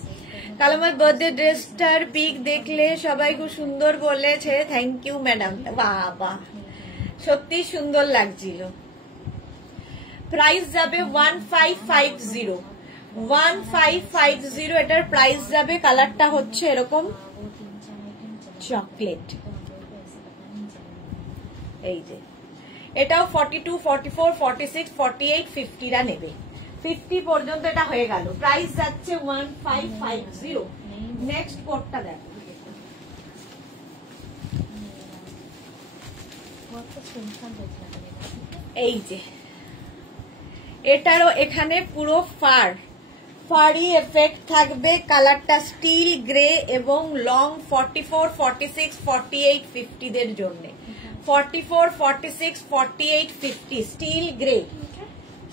কাল আমার বার্থডে ড্রেসটার পিক দেখলে সবাই খুব সুন্দর বলেছে। Thank you madam. বাবা, সত্যি সুন্দর লাগছিল। প্রাইস যাবে 1550। 1550 এটার প্রাইস যাবে। কালারটা হচ্ছে এরকম চকলেট। এই যে এটাও 42, 44, 46, 48, 50 নেবে। 50 পর্যন্ত এটা হয়ে গেল। প্রাইস যাচ্ছে 1550। নেক্সট কোটটা দেখো। এই যে এটারও এখানে পুরো ফারি এফেক্ট থাকবে। কালারটা স্টিল গ্রে এবং লং। 44, 46, 48, 50 দের জন্য। 44, 46, 48, 50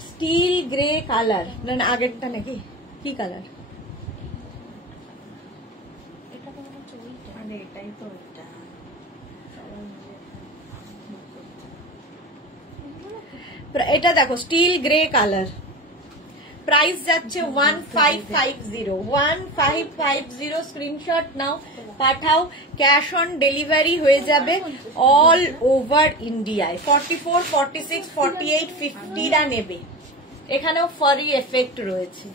স্টিল গ্রে কালার। না আগেরটা নাকি কি কালার? এটাই তো। এটা দেখো স্টিল গ্রে কালার। প্রাইস যাচ্ছে 1550। 1550 স্ক্রিনশট নাও, পাঠাও। ক্যাশ অন ডেলিভারি হয়ে যাবে অল ওভার ইন্ডিয়ায়। 44, 46, 48, 50 নেবে। এখানেও ফারি এফেক্ট রয়েছে,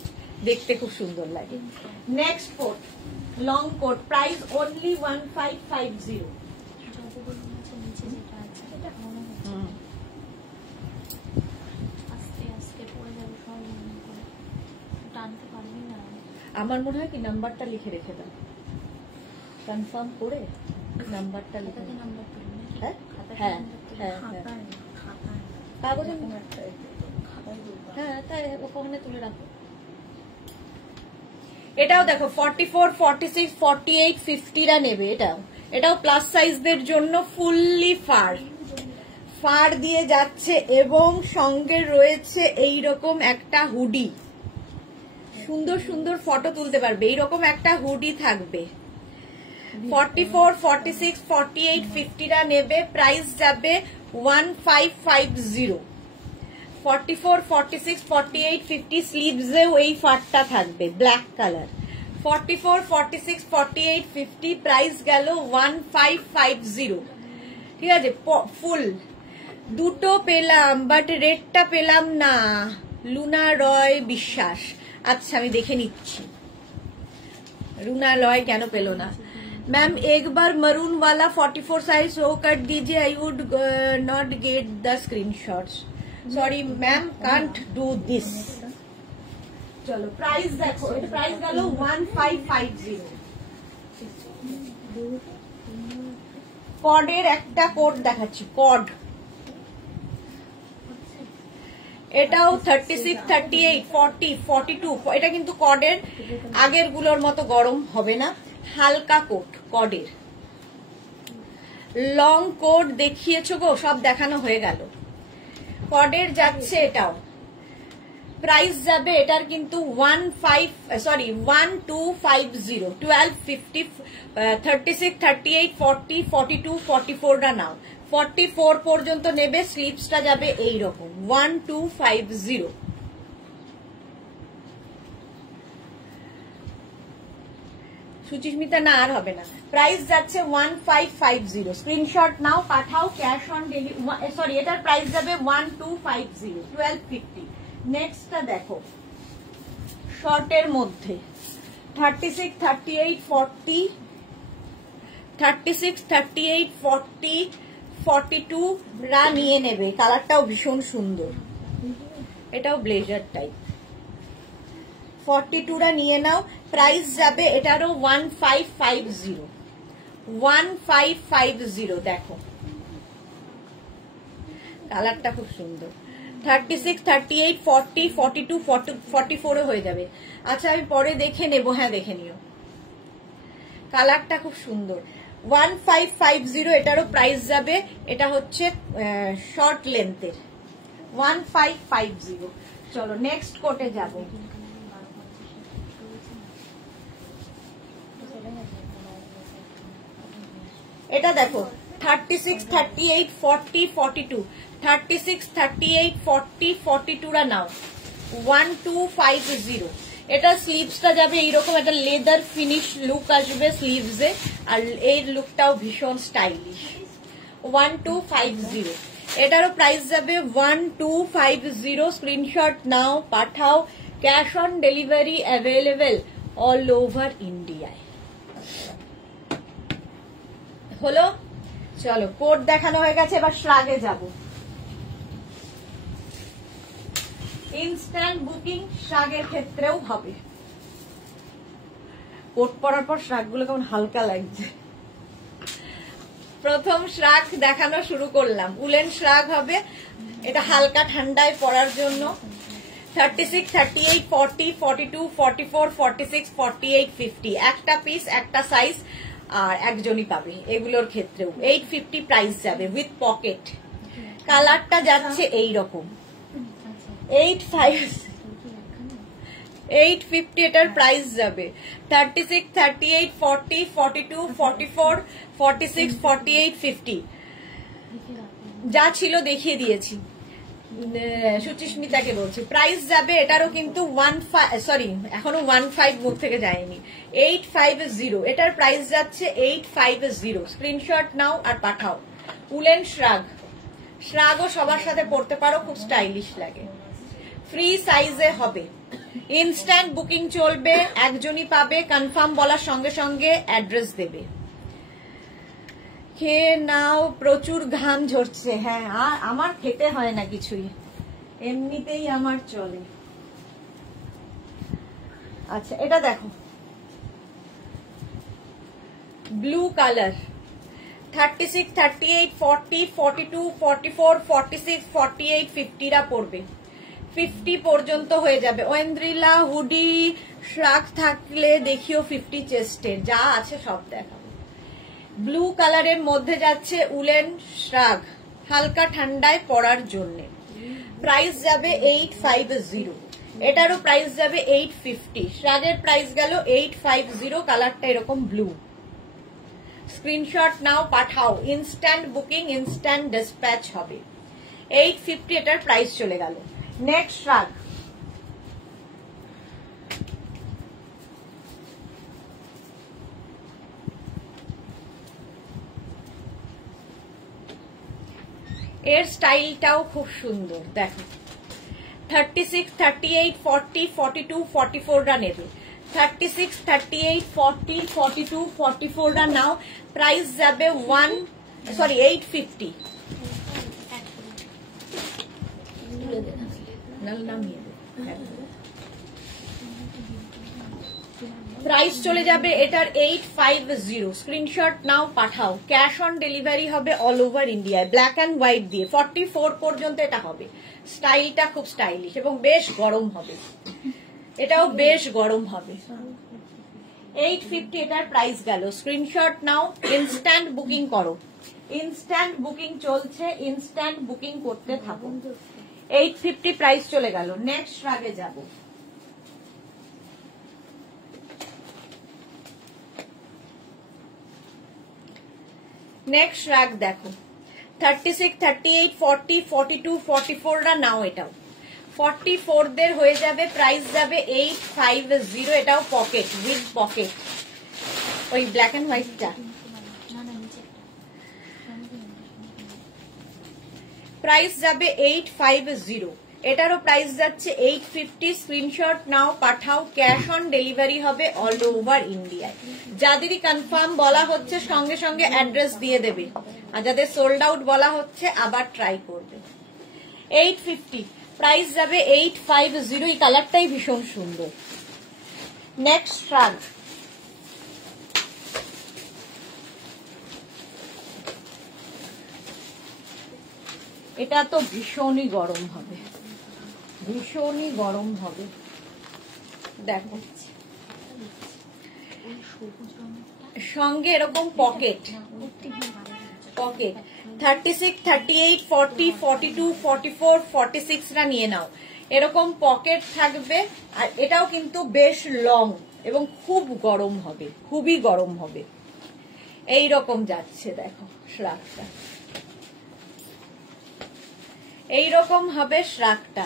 দেখতে খুব সুন্দর লাগে। Next coat, long coat. Price only 1550। আমার মনে হয় কি নাম্বারটা লিখে রেখে দাও। কনফার্ম করে নাম্বারটা লিখে খাতাতে নাম্বার তুলি নাকি? হ্যাঁ খাতাতে হ্যাঁ নাম্বার তুলি? হ্যাঁ খাতায় না, খাতায়। কাগজে এরকম একটা খাতায় তুলবো। হ্যাঁ তাই ওখানে তুলে রাখো। এটাও দেখো 44, 46, 48, 50 নেবে। এটাও প্লাস সাইজদের জন্য ফুললি ফার দিয়ে যাচ্ছে এবং সঙ্গে রয়েছে এইরকম একটা হুডি। সুন্দর সুন্দর ফটো তুলতে পারবে, এইরকম একটা হুডি থাকবে। 44, 46, 48, 50 নেবে, প্রাইস যাবে 1550। 44, 46, 48, 50 স্লিভসেও এই ফারটা থাকবে ব্ল্যাক কালার। 44, 46, 48, 50 প্রাইস গেল 1550। ঠিক আছে, ফুল দুটো পেলাম বাট রেটটা পেলাম না। লুনা রয় বিশ্বাস। আচ্ছা আমি দেখে নিচ্ছি लूना लॉय क्या पेलो ना। मैम एक बार मरून वाला 44 साइज वो कट दीजिए, I would not get the screenshots, sorry ma'am can't do this. चलो प्राइस देखो, प्राइस गलो 1550। কডের একটা কোড দেখাচ্ছি, কড এটাও 36, 38, 40, 42। এটা কিন্তু কডের আগের গুলোর মতো গরম হবে না, হালকা কোট কডের। লং কোট দেখিয়েছো গো, সব দেখানো হয়ে গেল। কডের যাচ্ছে এটাও, প্রাইস যাবে এটার কিন্তু 1250, 1250, 36, 38, 40, 42, 44 নাও। 44 পর্যন্ত নেবে, স্লিপসটা যাবে এইরকম 1250। সুচিস্মিতা না আর হবে না, প্রাইস যাচ্ছে 1550। স্ক্রিনশট নাও, পাঠাও, ক্যাশ অন ডেলিভারি। সরি, এটার প্রাইস যাবে 1250, 1250। নেক্সটটা দেখো শর্টের মধ্যে 36, 38, 40, 36, 38, 40, 42 রা নিয়ে নেবে। কালারটাও ভীষণ সুন্দর, এটাও ব্লেজার টাইপ। 42 রা নিয়ে নাও, প্রাইস যাবে এটারও 1550, 1550। দেখো কালারটা খুব সুন্দর। 36, 38, 40, 42, 44 হয়ে যাবে। আচ্ছা আমি পরে দেখে নেব, হ্যাঁ দেখে নিও। কালারটা খুব সুন্দর, 1550। এটারও প্রাইস যাবে, এটা হচ্ছে শর্ট লেন্থের, 1550। চলো নেক্সট কোটে যাব। এটা দেখো 36, 38, 40, 42, 36, 38, 40, 42 রা নাও 1250। এটা স্লিভসটা যাবে এইরকম, একটা লেদার ফিনিশ লুক আসবে স্লিভসে, আর এই লুকটাও ভীষণ স্টাইলিশ। 1250, এটারও প্রাইস যাবে 1250। স্ক্রিনশট নাও, পাঠাও, cash on delivery available all over ইন্ডিয়ায়। হলো, চলো কোড দেখানো হয়ে গেছে, এবার শ্রাগে যাব। ইনস্ট্যান্ট বুকিং শ্রাগের ক্ষেত্রেও হবে। কোট পরার পর শ্রাগগুলো কেমন হালকা লাগছে। প্রথম শ্রাগ দেখানো শুরু করলাম, উলেন শ্রাগ হবে, এটা হালকা ঠান্ডায় পরার জন্য। 36, 38, 40, 42, 44, 46, 48, 50 একটা পিস, একটা সাইজ, আর একজনই পাবে। এগুলোর ক্ষেত্রেও 850 প্রাইস যাবে উইথ পকেট। কালারটা যাচ্ছে এইরকম 850, এটার প্রাইস যাবে 36, 38, 40, 42, 44, 46, 48, 50 যা ছিল দেখিয়ে দিয়েছি। সুচিস্মিতাকে বলছি, প্রাইস যাবে এটারও কিন্তু এখনো 15 মুখ থেকে যায়নি, 850। এটার প্রাইস যাচ্ছে 850। স্ক্রিনশট নাও আর পাঠাও। উলেন শ্রাগও সবার সাথে পড়তে পারো, খুব স্টাইলিশ লাগে। ফ্রি সাইজে হবে, ইনস্ট্যান্ট বুকিং চলবে, একজনই পাবে। কনফার্ম বলার সঙ্গে সঙ্গে অ্যাড্রেস দেবে। খেয়ে নাও, প্রচুর ঘাম ঝরছে। হ্যাঁ, আর আমার খেতে হয় না কিছুই, এমনিতেই আমার চলে। আচ্ছা এটা দেখো ব্লু কালার 36, 38, 40, 42, 44, 46, 48, 50 রা পড়বে। 50 পর্যন্ত হয়ে যাবে। ঐন্দ্রিলা হুডি শ্রাগ থাকলে দেখিও 50 চেস্টের, যা আছে সব দেখাবো। ব্লু কালারের মধ্যে যাচ্ছে উলেন শ্রাগ, হালকা ঠান্ডায় পরার জন্য। প্রাইস যাবে 850, এটারও প্রাইস যাবে 850। শ্রাগের প্রাইস গেল 850, কালারটা এরকম ব্লু। স্ক্রিনশট নাও, পাঠাও, ইনস্ট্যান্ট বুকিং, ইনস্ট্যান্ট ডিসপ্যাচ হবে। 850 এটার প্রাইস চলে গেল। নেক্সট শ্রাগ, এর স্টাইলটাও খুব সুন্দর, দেখো। 36, 38, 40, 42, 44 রা নেবে। 36, 38, 40, 42, 44 রা নাও। প্রাইস যাবে 850। প্রাইস চলে যাবে এটার 850। স্ক্রিনশট নাও, পাঠাও। ক্যাশ অন ডেলিভারি হবে অল ওভার ইন্ডিয়ায়, ব্ল্যাক অ্যান্ড হোয়াইট দিয়ে। 44 পর্যন্ত এটা হবে। স্টাইলটা খুব স্টাইলিশ এবং বেশ গরম হবে, এটাও বেশ গরম হবে। 850 এটার প্রাইস গেল। স্ক্রিনশট নাও, ইনস্ট্যান্ট বুকিং করো। ইনস্ট্যান্ট বুকিং চলছে, ইনস্ট্যান্ট বুকিং করতে থাকুন। 850 প্রাইস চলে গেল। নেক্সট শ্রাগে যাব। নেক্সট শ্রাগ দেখো। 36, 38, 40, 42, 44 রা নাও। এটাও 44 দের হয়ে যাবে। প্রাইস যাবে 850। এটাও পকেট, উইথ পকেট, ওই ব্ল্যাক এন্ড হোয়াইটটা। প্রাইস যাবে 850। এটারও প্রাইস যাচ্ছে 850। স্ক্রিনশট নাও, পাঠাও। ক্যাশ অন ডেলিভারি হবে অল ওভার ইন্ডিয়ায়। যাদেরই কনফার্ম বলা হচ্ছে সঙ্গে সঙ্গে অ্যাড্রেস দিয়ে দেবে, আর যাদের সোল্ড আউট বলা হচ্ছে আবার ট্রাই করবে। 850 প্রাইস যাবে 850। এই কালারটাই ভীষণ সুন্দর। নেক্সট শ্রাগ, এটা তো ভীষণই গরম হবে, ভীষণই গরম হবে। দেখো সঙ্গে এরকম পকেট, পকেট 36, 38, 40, 42, 44, 46 রা নিয়ে নাও। এরকম পকেট থাকবে, আর এটাও কিন্তু বেশ লং এবং খুব গরম হবে, খুবই গরম হবে। এই রকম যাচ্ছে, দেখো শ্রাগটা এইরকম হবে। শ্রাগটা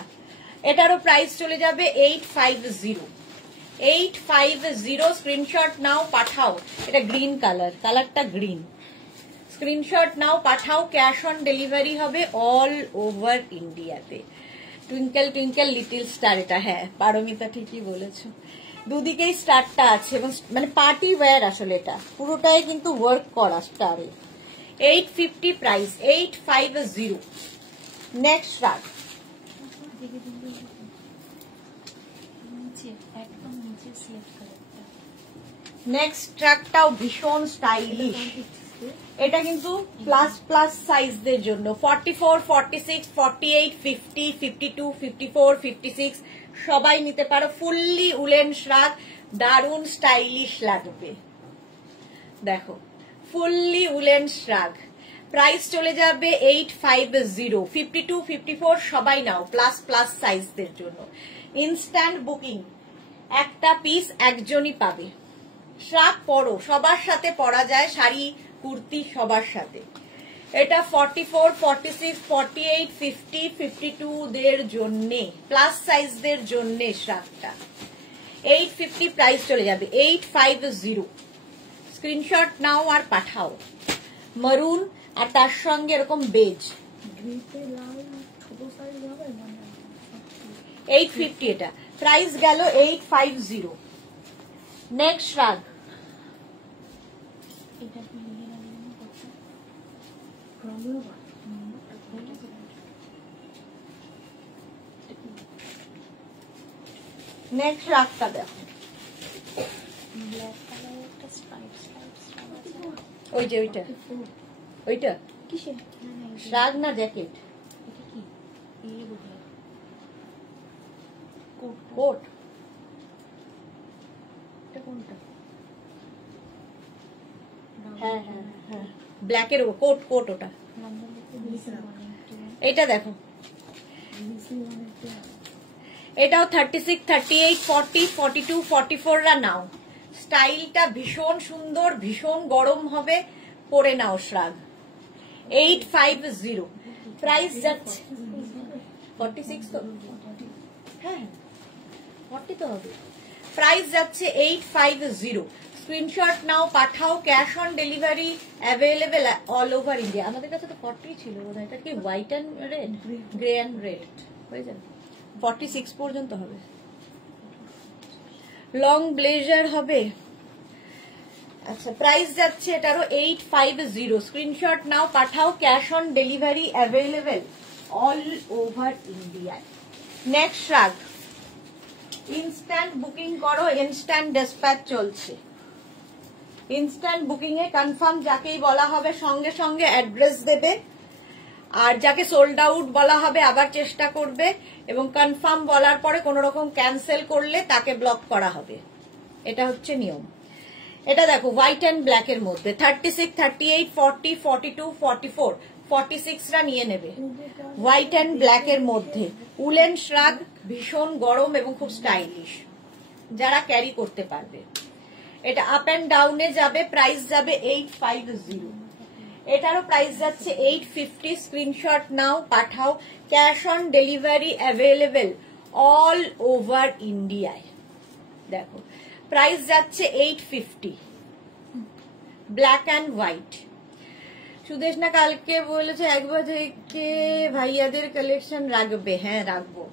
এটারও প্রাইস চলে যাবে 850। 850 স্ক্রিনশট নাও, পাঠাও। এটা গ্রিন কালার, কালারটা গ্রিন। স্ক্রিনশট নাও, পাঠাও। ক্যাশ অন ডেলিভারি হবে অল ওভার ইন্ডিয়াতে। টুইঙ্কেল টুইঙ্কেল লিটিল স্টার, এটা হ্যাঁ পারমিতা ঠিকই বলেছো। দুদিকেই স্টারটা আছে এবং মানে পার্টি ওয়্যার, আসলে এটা পুরোটাই কিন্তু ওয়ার্ক করা স্টারে। 850 প্রাইস, 850। নেক্সট শ্রাগ, নেক্সট ট্রাকটাও ভীষণ স্টাইলিশ। এটা কিন্তু প্লাস প্লাস সাইজদের জন্য। 44, 46, 48, 50, 52, 54, 56 সবাই নিতে পারো। ফুললি উলেন শ্রাগ, দারুণ স্টাইলিশ লাগবে। দেখো ফুললি উলেন শ্রাগ, প্রাইস চলে যাবে 850। 52, 54 সবাই নাও, প্লাস প্লাস সাইজদের জন্য। ইনস্ট্যান্ট বুকিং, একটা পিস একজনই পাবে। শ্রাগ পরো, সবার সাথে পরা যায়, শাড়ি কুর্তি সবার সাথে। এটা 44, 46, 48, 50, 52 দের জন্যে, প্লাস সাইজদের জন্যে শ্রাগটা। 850 প্রাইস চলে যাবে। 850 স্ক্রিনশট নাও আর পাঠাও। মারুন আর তার সঙ্গে এরকম বেজ। 850 এটা প্রাইস গেল 850। নেক্সট শ্রাগ, নেক্সট শ্রাগটা দেখো। ব্ল্যাক কালার একটা স্ট্রাইপ স্ট্রাইপ আছে। ওই যে ওইটা ওইটা কিসে? শ্রাগ না জ্যাকেট? এটা কি? এই বোধহয় কোট। কোট। এটা কোনটা? হ্যাঁ হ্যাঁ হ্যাঁ, ব্ল্যাকের কোট, কোট ওটা। এটা দেখো, এটাও 36, 38, 40, 42, 44 রা নাও। স্টাইলটা ভীষণ সুন্দর, ভীষণ গরম হবে, পরে নাও শ্রাগ। 850 প্রাইস যাচ্ছে। 46 তো হ্যাঁ 40 তো হবে। প্রাইস যাচ্ছে 850। স্ক্রিনশট নাও, পাঠাও। Cash on delivery available all over India. আমাদের কাছে তো 40 ছিল বোধহয়। এটা কি white and red? Grey and red হয়ে যাবে। 46 পর্যন্ত হবে। লং ব্লেজার হবে। আচ্ছা, প্রাইস যাচ্ছে এটারও 850। স্ক্রিনশট নাও, পাঠাও। Cash on delivery available all over ইন্ডিয়ায়। নেক্সট শ্রাগ, ইনস্ট্যান্ট বুকিং করো, ইনস্ট্যান্ট ডেসপ্যাচ চলছে। ইনস্ট্যান্ট বুকিং এ কনফার্ম যাকেই বলা হবে সঙ্গে সঙ্গে অ্যাড্রেস দেবে, আর যাকে সোল্ড আউট বলা হবে আবার চেষ্টা করবে, এবং কনফার্ম বলার পরে কোন রকম ক্যান্সেল করলে তাকে ব্লক করা হবে। এটা হচ্ছে নিয়ম। এটা দেখো হোয়াইট অ্যান্ড ব্ল্যাক এর মধ্যে 36, 38, 40, 42, 44, 46 রা নিয়ে নেবে। হোয়াইট অ্যান্ড ব্ল্যাক এর মধ্যে উলেন শ্রাগ, ভীষণ গরম এবং খুব স্টাইলিশ, যারা ক্যারি করতে পারবে। এটা আপ অ্যান্ড ডাউনে যাবে। প্রাইস যাবে 850। এটারও প্রাইস যাচ্ছে 850। স্ক্রিনশট নাও, পাঠাও। Cash on delivery available all over ইন্ডিয়ায়। দেখো প্রাইস যাচ্ছে 850, ব্ল্যাক অ্যান্ড হোয়াইট। সুদেশ না কালকে বলেছে একবার থেকে ভাইয়াদের কালেকশন রাখবে। হ্যাঁ রাখবো।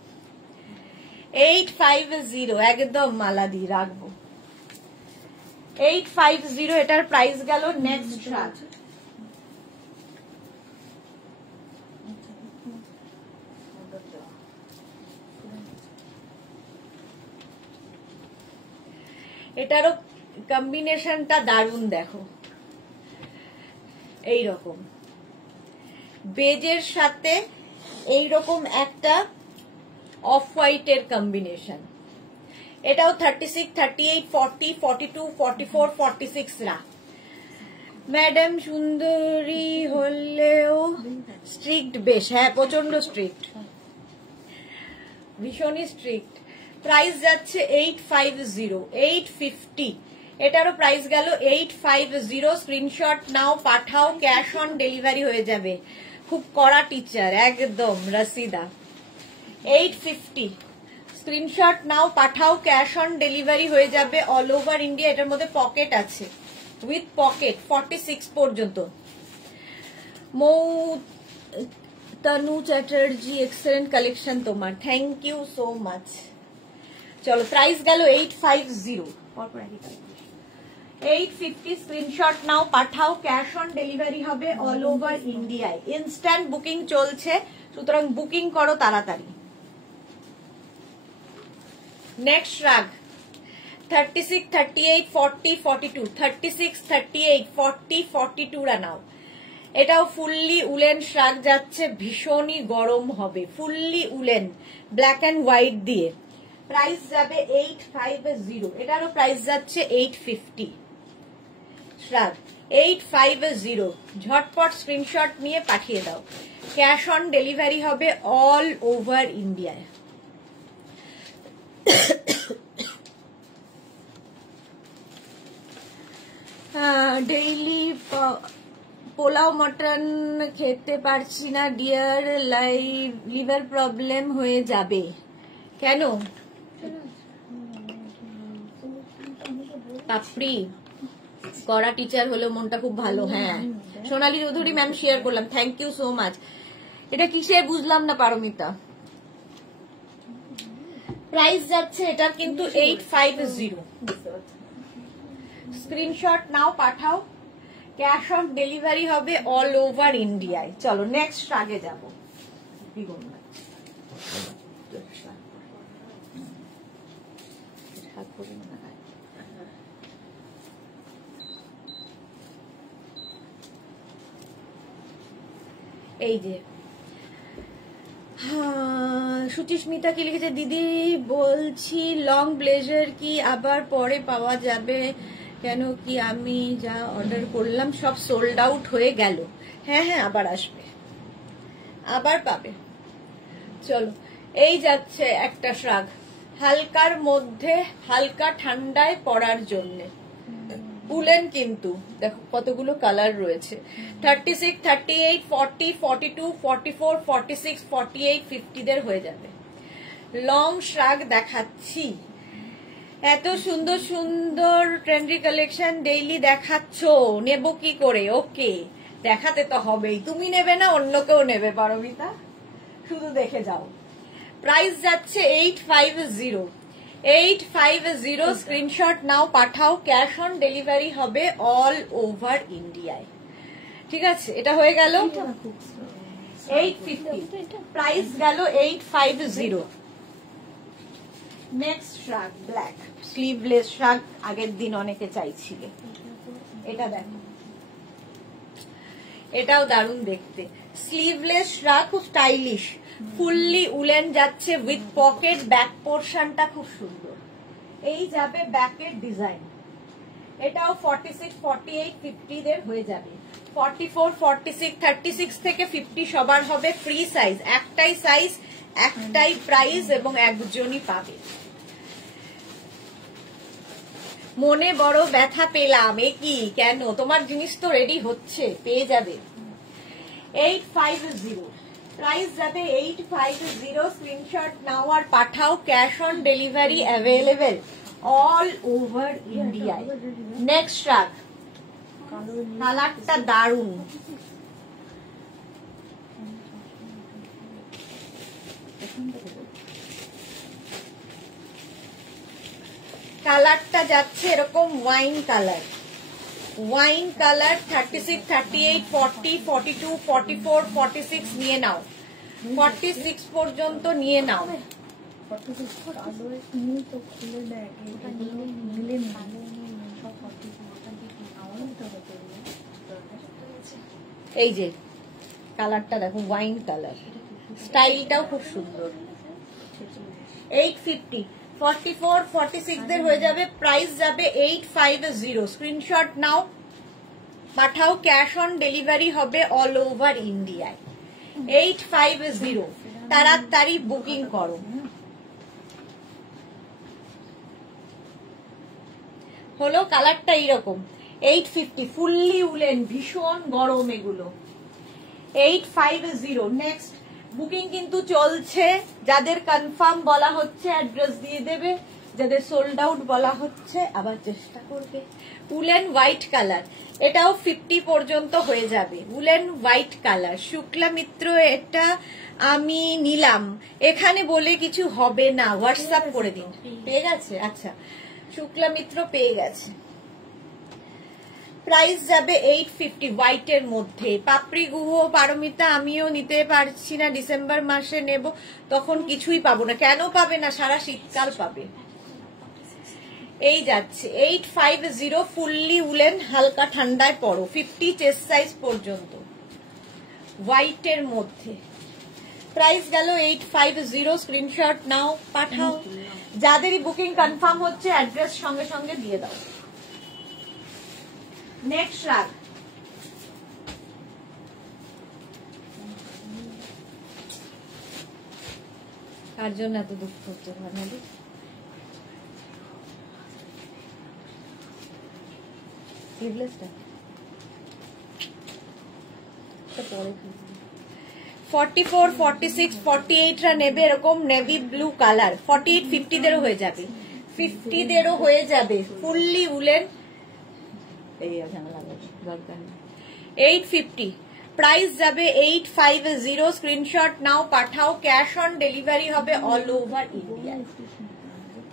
850 একদম মালাদি রাখবো। 850 এটার প্রাইস গেল। নেক্সট শ্রাগ, এটারও কম্বিনেশনটা দারুণ। দেখো এইরকম বেজের সাথে এইরকম একটা অফ হোয়াইটের কম্বিনেশন। এটাও 36, 38, 40, 42, 44, 46 রা। ম্যাডাম সুন্দরী হলেও স্ট্রিক্ট বেশ। হ্যাঁ প্রচন্ড স্ট্রিক্ট, ভীষণই স্ট্রিক্ট। প্রাইস যাচ্ছে 850, 850। এটারও প্রাইস গেল 850। স্ক্রিনশট নাও, পাঠাও। ক্যাশ অন ডেলিভারি হয়ে যাবে। খুব কড়া টিচার একদম রসিদা। 850 স্ক্রিনশট নাও, পাঠাও। ক্যাশ অন ডেলিভারি হয়ে যাবে অল ওভার ইন্ডিয়া। এটার মধ্যে পকেট আছে, উইথ পকেট 46 পর্যন্ত। মৌ তনু চ্যাটার্জি, এক্সেলেন্ট কালেকশন তোমার, থ্যাংক ইউ সো মাচ। চলো প্রাইস গেল 850। 850 স্ক্রিনশট নাও, পাঠাও। ক্যাশ অন ডেলিভারি হবে অল ওভার ইন্ডিয়ায়। ইনস্ট্যান্ট বুকিং চলছে, সুতরাং বুকিং করো তাড়াতাড়ি। নেক্সট রাগ 36, 38, 40, 42, 36, 38, 40, 42 রা নাও। এটাও ফুললি উলেন শ্রাগ যাচ্ছে, ভীষণই গরম হবে। Fully woollen, black and white দিয়ে। প্রাইস যাবে 850। এটারও প্রাইস যাচ্ছে 850। শ্রাগ 850। ঝটপট স্ক্রিনশট নিয়ে পাঠিয়ে দাও। ক্যাশ অন ডেলিভারি হবে অল ওভার ইন্ডিয়ায়। ডেইলি পোলাও মটন খেতে পারছি না ডিয়ার, লিভার প্রবলেম হয়ে যাবে। কেন? পাপড়ি কড়া টিচার হলেও মনটা খুব ভালো। হ্যাঁ সোনালী চৌধুরী ম্যাম শেয়ার করলাম, থ্যাংক ইউ সো মাচ। এটা কিসে বুঝলাম না পারমিতা। প্রাইস যাচ্ছে এটার কিন্তু 850। স্ক্রিনশট নাও, পাঠাও। ক্যাশ অন ডেলিভারি হবে অল ওভার ইন্ডিয়ায়। চলো নেক্সট আগে যাব। এই যে সুচিস্মিতা কি লিখেছে, দিদি বলছি লং ব্লেজার কি আবার পরে পাওয়া যাবে? কেন কি আমি যা অর্ডার করলাম সব সোল্ড আউট হয়ে গেল। হ্যাঁ হ্যাঁ, আবার আসবে, আবার পাবে। চলো, এই যাচ্ছে একটা শ্রাগ হালকার মধ্যে, হালকা ঠান্ডায় পরার জন্য। উলেন কিন্তু দেখো কতগুলো কালার রয়েছে, 36, 38, 40, 42, 44, 46, 48, 50 দের হয়ে যাবে। লং শ্রাগ দেখাচ্ছি, এত সুন্দর সুন্দর ট্রেন্ডি কালেকশন ডেইলি দেখাচ্ছ, নেব কি করে? ওকে, দেখাতে তো হবেই, তুমি নেবে না অন্য কেউ নেবে পারমিতা, শুধু দেখে যাও। প্রাইস যাচ্ছে 850, 850, স্ক্রিনশট নাও, পাঠাও, ক্যাশ অন ডেলিভারি হবে অল ওভার ইন্ডিয়ায়। ঠিক আছে, এটা হয়ে গেল 850, প্রাইস গেল 850। নেক্সট শ্রাগ ব্ল্যাক স্লিভলেস শ্রাগ, আগের দিন অনেকে চাইছিল, এটা দেখো, এটাও দারুণ দেখতে। স্লিভলেস শ্রাগ, খুব স্টাইলিশ, ফুললি উলেন যাচ্ছে উইথ পকেট, ব্যাক পোর্শনটা খুব সুন্দর। এই যাবে ব্যাকের ডিজাইন, এটাও 46, 48, 50 দের হয়ে যাবে। 44, 46, 36 থেকে 50 সবার হবে, ফ্রি সাইজ, একটাই সাইজ, একটাই প্রাইস এবং একজনই পাবে। মনে বড় ব্যথা পেলাম, এ কি কেন? তোমার জিনিস তো রেডি হচ্ছে, পেয়ে যাবে। 850, প্রাইস যাবে 850, স্ক্রিনশট নাও আর পাঠাও, cash on delivery available all over ইন্ডিয়ায়। নেক্সট শ্রাগ, কালারটা দারুণ, কালারটা যাচ্ছে এরকম ওয়াইন কালার, ওয়াইন কালার। 36, 38, 40, 42, 44, 46 নিয়ে নাও, 46 পর্যন্ত নিয়ে নাও। এই যে কালারটা দেখো, ওয়াইন কালার, স্টাইলটাও খুব সুন্দর। 850, 44, 46 দের হয়ে যাবে, প্রাইস যাবে 850, স্ক্রিনশট নাও, পাঠাও, ক্যাশ অন ডেলিভারি হবে অল ওভার ইন্ডিয়ায়। 850, তাড়াতাড়ি বুকিং করো। হলো কালারটা এইরকম, 850, ফুললি উলেন, ভীষণ গরম এগুলো। 850, নেক্সট বুকিং কিন্তু চলছে, যাদের কনফার্ম বলা হচ্ছে অ্যাড্রেস দিয়ে দেবে, যাদের সোল্ড আউট বলা হচ্ছে আবার চেষ্টা করবে। উলেন হোয়াইট কালার, এটাও 50 পর্যন্ত হয়ে যাবে। উলেন হোয়াইট কালার, শুক্লা মিত্র, এটা আমি নিলাম, এখানে বলে কিছু হবে না, হোয়াটসঅ্যাপ করে দিন। পেয়ে গেছে? আচ্ছা, শুক্লা মিত্র পেয়ে গেছে। প্রাইস যাবে 850, হোয়াইটের মধ্যে। পাপড়ি গুহ, পারমিতা, আমিও নিতে পারছি না, ডিসেম্বর মাসে নেব, তখন কিছুই পাবো না। কেন পাবে না? সারা শীতকাল পাবে। এই যাচ্ছে 850, ফুললি উলেন, হালকা ঠান্ডায় পড়ো, 50 চেস্ট সাইজ পর্যন্ত, হোয়াইটের মধ্যে। প্রাইস গেল 850, স্ক্রিনশট নাও, পাঠাও, যাদেরই বুকিং কনফার্ম হচ্ছে অ্যাড্রেস সঙ্গে সঙ্গে দিয়ে দাও। নেক্সট শ্রাগ, কার জন্য এত দুঃখ হচ্ছে ভাবনালি? স্লিভলেসটা পরে 44, 46, 48 রা নেবে, এরকম নেভি ব্লু কালার। 48, 50 দেরও হয়ে যাবে, 50 দেরও হয়ে যাবে, ফুললি উলেন। 850, প্রাইস যাবে 850, স্ক্রিনশট নাও, পাঠাও, ক্যাশ অন ডেলিভারি হবে অল ওভার ইন্ডিয়া।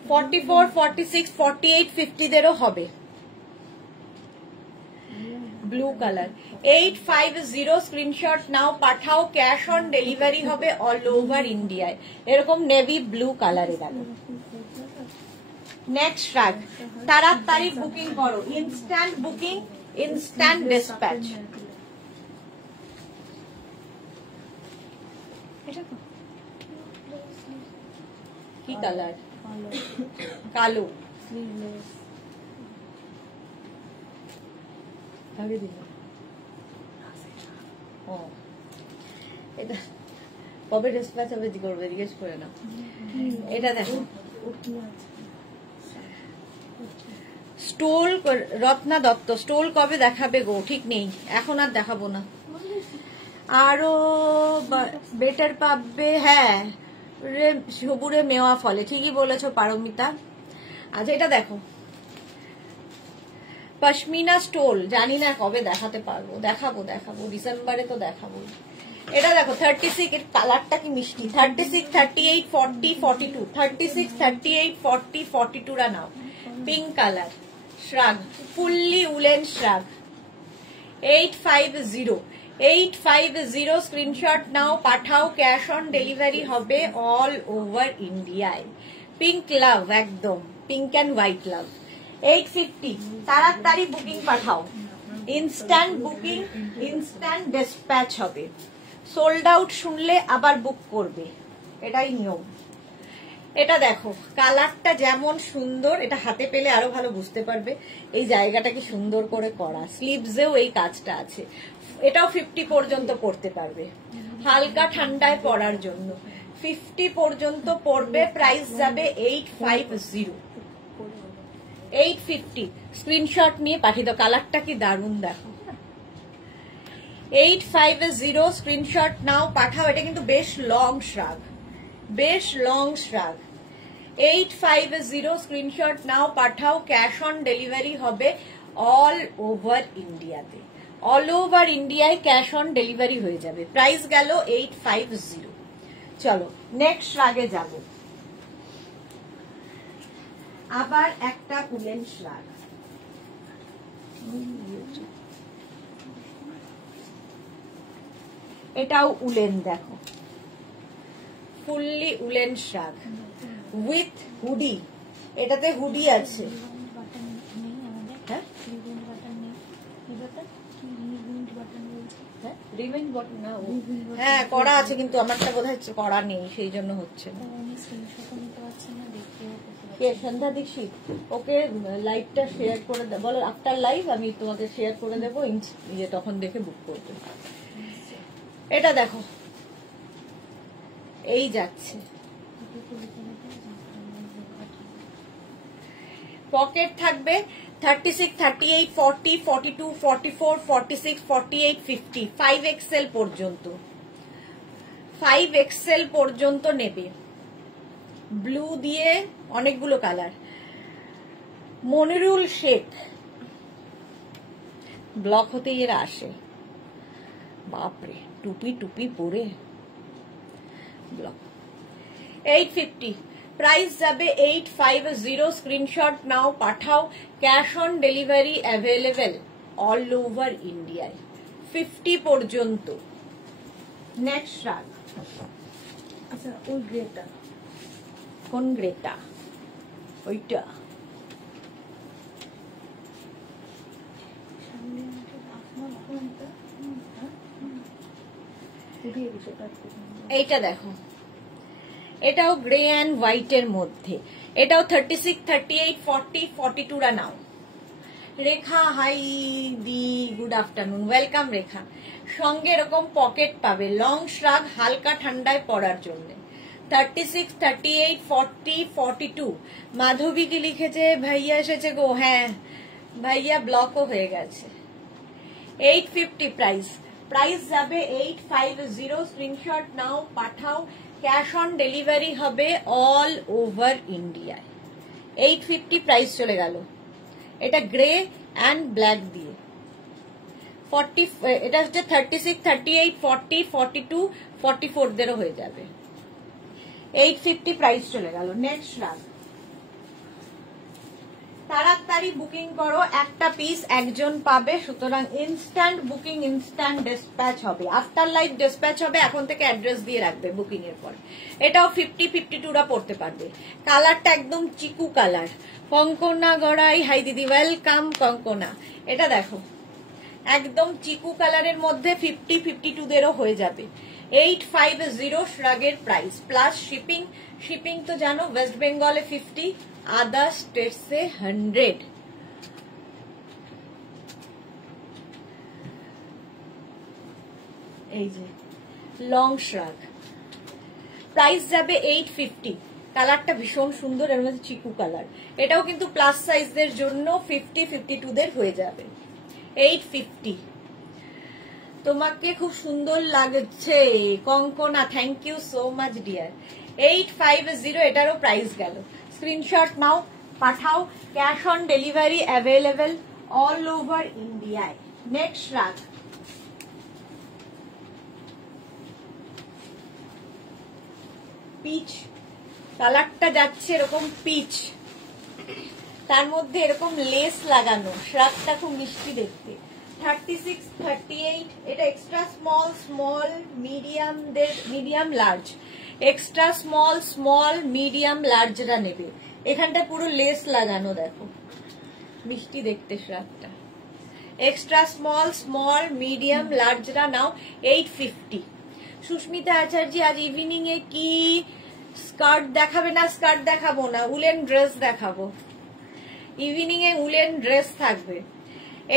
44, 46, 48, 50 দেরও হবে, ব্লু কালার। 850, স্ক্রিনশট নাও, পাঠাও, ক্যাশ অন ডেলিভারি হবে অল ওভার ইন্ডিয়ায়, এরকম নেভি ব্লু কালারে। দেখো নেক্সট শ্রাগ, তাড়াতাড়ি বুকিং করো, ইনস্ট্যান্ট বুকিং, ইনস্ট্যান্ট ডিসপ্যাচ। এটা তো কি কালার? কালো কালো। স্লিভলেস। আগে দিন। ও এটা কবে ডিসপ্যাচ হবে করবে জিজ্ঞেস করে না। এটা দেখো স্টোল রত্না দত্ত স্টোল কবে দেখাবে গো? ঠিক নেই, এখন আর দেখাবো না। আরো বেটার পাবে। হ্যাঁ সবুরে মেওয়া ফলে, ঠিকই বলেছো পারমিতা। আচ্ছা এটা দেখো পশমিনা স্টোল, জানি না কবে দেখাতে পারবো। দেখাবো ডিসেম্বরে তো দেখাবো। এটা দেখো 36, এর কালারটা কি মিষ্টি। 36, 38, 40, 42, 36, 38, 40, 42 রা নাও। Pink colour shrug, fully woollen shrug. 850 screenshot নাও, পাঠাও। ক্যাশ অন ডেলিভারি হবে অল ওভার ইন্ডিয়ায়। পিঙ্ক লাভ, একদম পিঙ্ক অ্যান্ড হোয়াইট লাভ। 850 তাড়াতাড়ি বুকিং পাঠাও। ইনস্ট্যান্ট বুকিং, ইনস্ট্যান্ট ডিসপ্যাচ হবে। সোল্ড আউট শুনলে আবার বুক করবে, এটাই নিয়ম। এটা দেখো কালারটা যেমন সুন্দর, এটা হাতে পেলে আরো ভালো বুঝতে পারবে এই জায়গাটা কি সুন্দর করে করা। স্লিভসেও এই কাজটা আছে। এটাও 50 পর্যন্ত পড়তে পারবে, হালকা ঠান্ডায় পরার জন্য। 50 পর্যন্ত পড়বে, প্রাইস যাবে 850। 850 স্ক্রিনশট নিয়ে পাঠিয়ে দাও। কালারটা কি দারুণ দেখো। 850 স্ক্রিনশট নাও, পাঠাও। এটা কিন্তু বেশ লং শ্রাগ, বেশ লং শ্রাগ। 850 স্ক্রিনশট নাও, পাঠাও। ক্যাশ অন ডেলিভারি হবে অল ওভার ইন্ডিয়াতে। অল ওভার ইন্ডিয়ায় ক্যাশ অন ডেলিভারি হয়ে যাবে। প্রাইস গেল 850। চলো নেক্সট শ্রাগে যাব। আবার একটা উলেন শ্রাগ। এটাও উলেন দেখো, ফুললি উলেন শ্রাগ উইথ হুডি। এটাতে হুডি আছে। হ্যাঁ করা আছে, কিন্তু আমারটা বোধহয় করা নেই, সেই জন্য হচ্ছে না। সন্ধ্যা দীক্ষিত, ওকে লাইভটা শেয়ার করে বলো। আফটার লাইভ আমি তোমাকে শেয়ার করে দেবো, তখন দেখে বুক করবে। এটা দেখো এই যাচ্ছে, পকেট থাকবে। 36, 38, 40, 42, 44, 46, 48, 50, 5XL পর্যন্ত। 5XL পর্যন্ত নেবে। ব্লু দিয়ে অনেকগুলো কালার। মনিরুল শেখ, ব্লক হতে এরা আসে, বাপরে টুপি টুপি পরে ব্লক। 850 প্রাইস যাবে 850। স্ক্রিনশট নাও, পাঠাও। Cash on delivery available all over ইন্ডিয়ায় 50 পর্যন্ত। নেক্সট শ্রাগ। আচ্ছা ওই গ্রেটা কোন গ্রেটা? ওইটা এইটা দেখো, এটাও গ্রে অ্যান্ড হোয়াইট এর মধ্যে। এটাও 36, 38, 40, 42 রা নাও। রেখা হাই দি, গুড আফটারনুন, ওয়েলকাম রেখা। সঙ্গে এরকম পকেট পাবে, লং শ্রাগ, হালকা ঠান্ডায় পরার জন্য। 36, 38, 40, 42। মাধবী কি লিখেছে? ভাইয়া এসেছে গো। হ্যাঁ ভাইয়া ব্লকও হয়ে গেছে। 850 প্রাইস। প্রাইস যাবে 850। স্ক্রিনশট নাও, পাঠাও। ক্যাশ অন ডেলিভারি হবে অল ওভার ইন্ডিয়ায়। 850 প্রাইস চলে গেল। এটা গ্রে অ্যান্ড ব্ল্যাক দিয়ে। 40 এটা হচ্ছে 36, 38, 40, 42, 44 দেরও হয়ে যাবে। 850 প্রাইস চলে গেল। নেক্সট শ্রাগ। তাড়াতাড়ি বুকিং করো, একটা পিস একজন পাবে, সুতরাং ইনস্ট্যান্ট বুকিং, ইনস্ট্যান্ট ডিসপ্যাচ হবে। আফটার লাইভ ডিসপ্যাচ হবে, এখন থেকে অ্যাড্রেস দিয়ে রাখবে বুকিং এর পর। এটাও 50, 52 রা পড়তে পারবে। কালারটা একদম চিকু কালার। কঙ্কনা গড়াই, হাই দিদি, ওয়েলকাম কঙ্কনা। এটা দেখো একদম চিকু কালারের মধ্যে 50, 52 দেরও হয়ে যাবে। 850 শ্রাগের প্রাইস প্লাস শিপিং। শিপিং তো জানো ওয়েস্ট বেঙ্গলে 50, আদার স্টেটসে 100। এই যে লং শ্রাগ, প্রাইস যাবে 850। কালারটা ভীষণ সুন্দর, এর মধ্যে চিকু কালার। এটাও কিন্তু প্লাস সাইজদের জন্য 50-52 দের হয়ে যাবে। 850। তোমাকে খুব সুন্দর লাগছে Kankana, thank you so much dear. 850 এটারও প্রাইস গেল। স্ক্রিনশট নাও, পাঠাও। Cash on delivery available all over ইন্ডিয়ায়। নেক্সট শ্রাগ, পিচ কালারটা যাচ্ছে এরকম পিচ, তার মধ্যে এরকম লেস লাগানো। শ্রাগটা খুব মিষ্টি দেখতে। 36, 38, এটা extra small, small, medium large. Extra small, small, medium লার্জরা নেবে। এখানটা পুরো লেস লাগানো, দেখো মিষ্টি দেখতে শ্রাগটা। এক্সট্রা স্মল, স্মল, মিডিয়াম লার্জরা নাও 850। সুস্মিতা আচার্য, আজ ইভিনিং এ কি স্কার্ট দেখাবে? না, স্কার্ট দেখাবো না, উলেন ড্রেস দেখাবো। ইভিনিং এ উলেন ড্রেস থাকবে।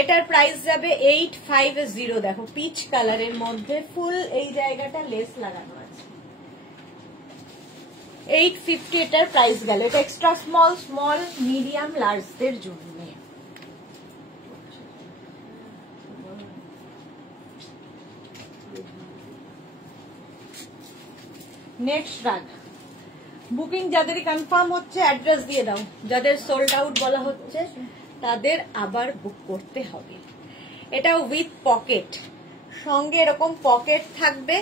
এটার প্রাইস যাবে 850। দেখো পিচ কালারের মধ্যে ফুল এই জায়গাটা লেস লাগানো আছে। 850 এটার প্রাইস গেল। এটা এক্সট্রা স্মল, স্মল, মিডিয়াম লার্জদের জন্য। নেক্সট শ্রাগ, বুকিং যাদের কনফার্ম হচ্ছে অ্যাড্রেস দিয়ে দাও। যাদের সোল্ড আউট বলা হচ্ছে তাদের আবার বুক করতে হবে। এটা উইথ পকেট, সঙ্গে এরকম পকেট থাকবে।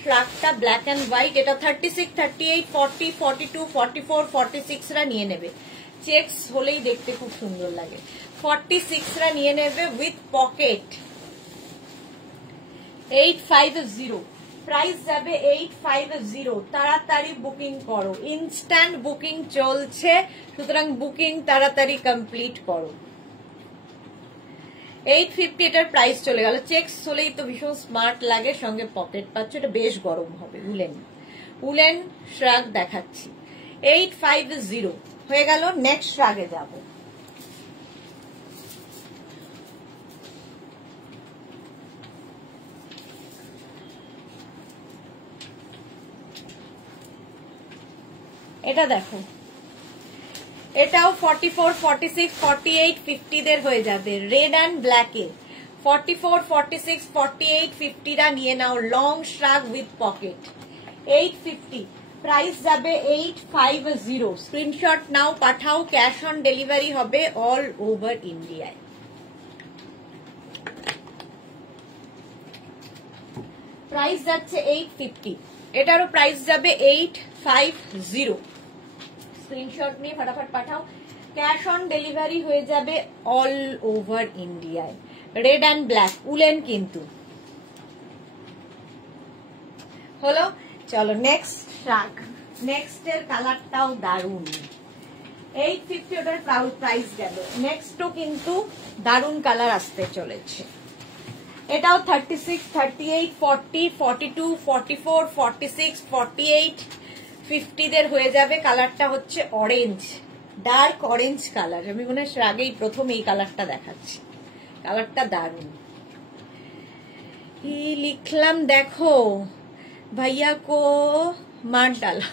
শ্রাগটা ব্ল্যাক এন্ড হোয়াইট। এটা 36, 38, 40, 42, 44, 46 রা নিয়ে নেবে। চেকস হলেই দেখতে খুব সুন্দর লাগে। 46 রা নিয়ে নেবে উইথ পকেট। 850 প্রাইস যাবে। 850। তাড়াতাড়ি বুকিং করো, ইনস্ট্যান্ট বুকিং চলছে, সুতরাং বুকিং তাড়াতাড়ি কমপ্লিট করো। 850 এটার প্রাইস চলে গেল। চেকস হলেই তো ভীষণ স্মার্ট লাগে, সঙ্গে পকেট পাচ্ছ। এটা বেশ গরম হবে। উলেন শ্রাগ দেখাচ্ছি। 850 হয়ে গেল। নেক্সট শ্রাগে যাব। এটা দেখো, এটাও 44, 46, 48, 50 দের হয়ে যাবে। রেড অ্যান্ড ব্ল্যাক এ 44, 46, 48, 50 রা নিয়ে নাও। Long shrug with pocket. 850 price যাবে। 850 স্ক্রিনশট নাও, পাঠাও। ক্যাশ অন ডেলিভারি হবে অল ওভার ইন্ডিয়ায়। প্রাইস যাচ্ছে 850। এটারও প্রাইস যাবে 850। স্ক্রিনশট নিয়ে ফটাফট পাঠাও। ক্যাশ অন ডেলিভারি হয়ে যাবে অল ওভার ইন্ডিয়ায়। রেড অ্যান্ড ব্ল্যাক উলেন কিন্তু হলো। চলো নেক্সট শ্রাগ। নেক্সট এর কালারটাও দারুন। 850 ওটার প্রাইস গেল। নেক্সটও কিন্তু দারুন কালার আসতে চলেছে। এটাও 36, 38, 40, 42, 44, 46, 48, 50 দের হয়ে যাবে। কালারটা হচ্ছে অরেঞ্জ, ডার্ক অরেঞ্জ কালার। আমি মনে হয় আগেই প্রথম এই কালারটা দেখাচ্ছি। কালারটা দারুন। কি লিখলাম দেখো, ভাইয়া কো মার ডালা।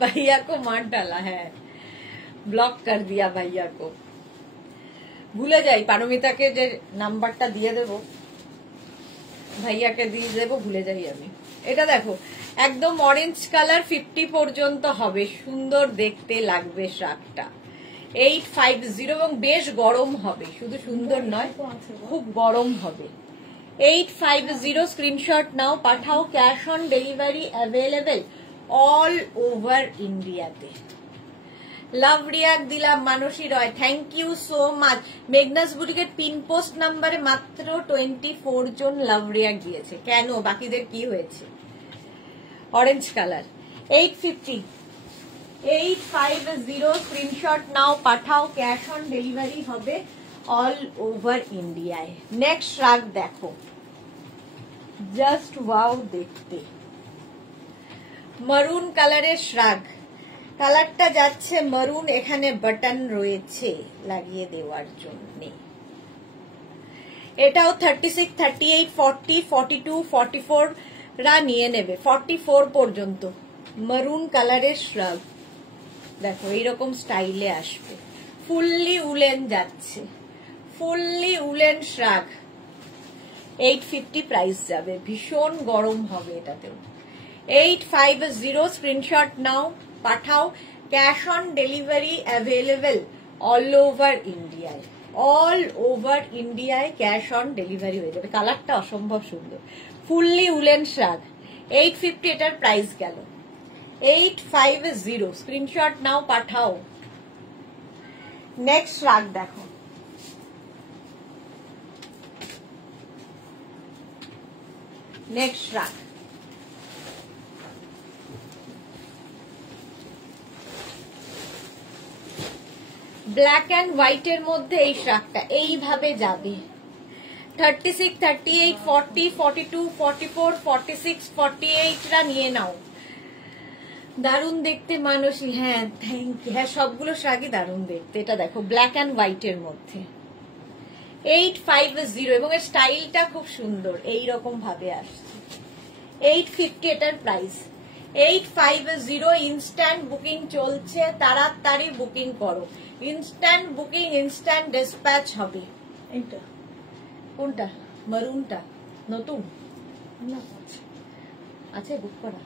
भैया को मार डाला है, ব্লক कर दिया भैया को। ভুলে যাই পারমিতাকে যে নাম্বারটা দিয়ে দেব, ভাইয়াকে দিয়ে দেব, ভুলে যাই আমি। এটা দেখো একদম অরেঞ্জ কালার, 50 পর্যন্ত হবে। সুন্দর দেখতে লাগবে শ্রাগটা। 850 এবং বেশ গরম হবে, শুধু সুন্দর নয় খুব গরম হবে। 850 স্ক্রিনশট নাও, পাঠাও। Cash on delivery available all over ইন্ডিয়াতে। লাভ রিয়াক দিলাম Manasi Roy, thank you so much. মেঘনাস বুটিকের পিন পোস্ট নাম্বারে মাত্র 24 জন লাভ রিয়াক দিয়েছে। কেন, বাকিদের কি হয়েছে? Orange colour. 850 স্ক্রিনশট নাও, পাঠাও। ক্যাশ অন ডেলিভারি হবে অল ওভার ইন্ডিয়ায়। নেক্সট শ্রাগ দেখো, জাস্ট ওয়াও দেখতে। মারুন কালারের শ্রাগ, কালারটা যাচ্ছে মারুন, এখানে বাটন রয়েছে লাগিয়ে দেওয়ার জন্য। এটাও 36, 38, 40, 42, 44 রা নিয়ে নেবে, 44 পর্যন্ত। মারুন কালারের শ্রাগ দেখো এইরকম স্টাইলে আসবে, ফুললি উলেন যাচ্ছে, ফুললি উলেন শ্রাগ। 850 প্রাইস যাবে, ভীষণ গরম হবে এটাতেও। 850 স্ক্রিনশট নাও, পাঠাও। Cash on delivery available all over ইন্ডিয়ায়, অল ওভার ইন্ডিয়ায় ক্যাশ অন ডেলিভারি হয়ে যাবে। কালারটা অসম্ভব সুন্দর, ফুললি উলেন শ্রাগ। 850 এটার প্রাইস গেল। 850 স্ক্রিনশট নাও, পাঠাও। নেক্সট শ্রাগ দেখো, নেক্সট শ্রাগ ব্ল্যাক অ্যান্ড হোয়াইটের মধ্যে এই শ্রাগটা এইভাবে যাবে। 36, 38, 40, 42, 44, 46, 48 রা নিয়ে নাও। দারুণ দেখতে মানসী, হ্যাঁ থ্যাংক ইউ। হ্যাঁ সবগুলো শ্রাগই দারুণ দেখতে। এটা দেখো ব্ল্যাক অ্যান্ড হোয়াইটের মধ্যে 850 এবং এর স্টাইলটা খুব সুন্দর, এইরকম ভাবে আসছে। 850 এটার প্রাইস। 850 ইনস্ট্যান্ট বুকিং চলছে, তাড়াতাড়ি বুকিং করো। ইনস্ট্যান্ট বুকিং, ইনস্ট্যান্ট ডিসপ্যাচ হবে। এইটা কোনটা? মারুনটা নতুন না আছে বুক করা।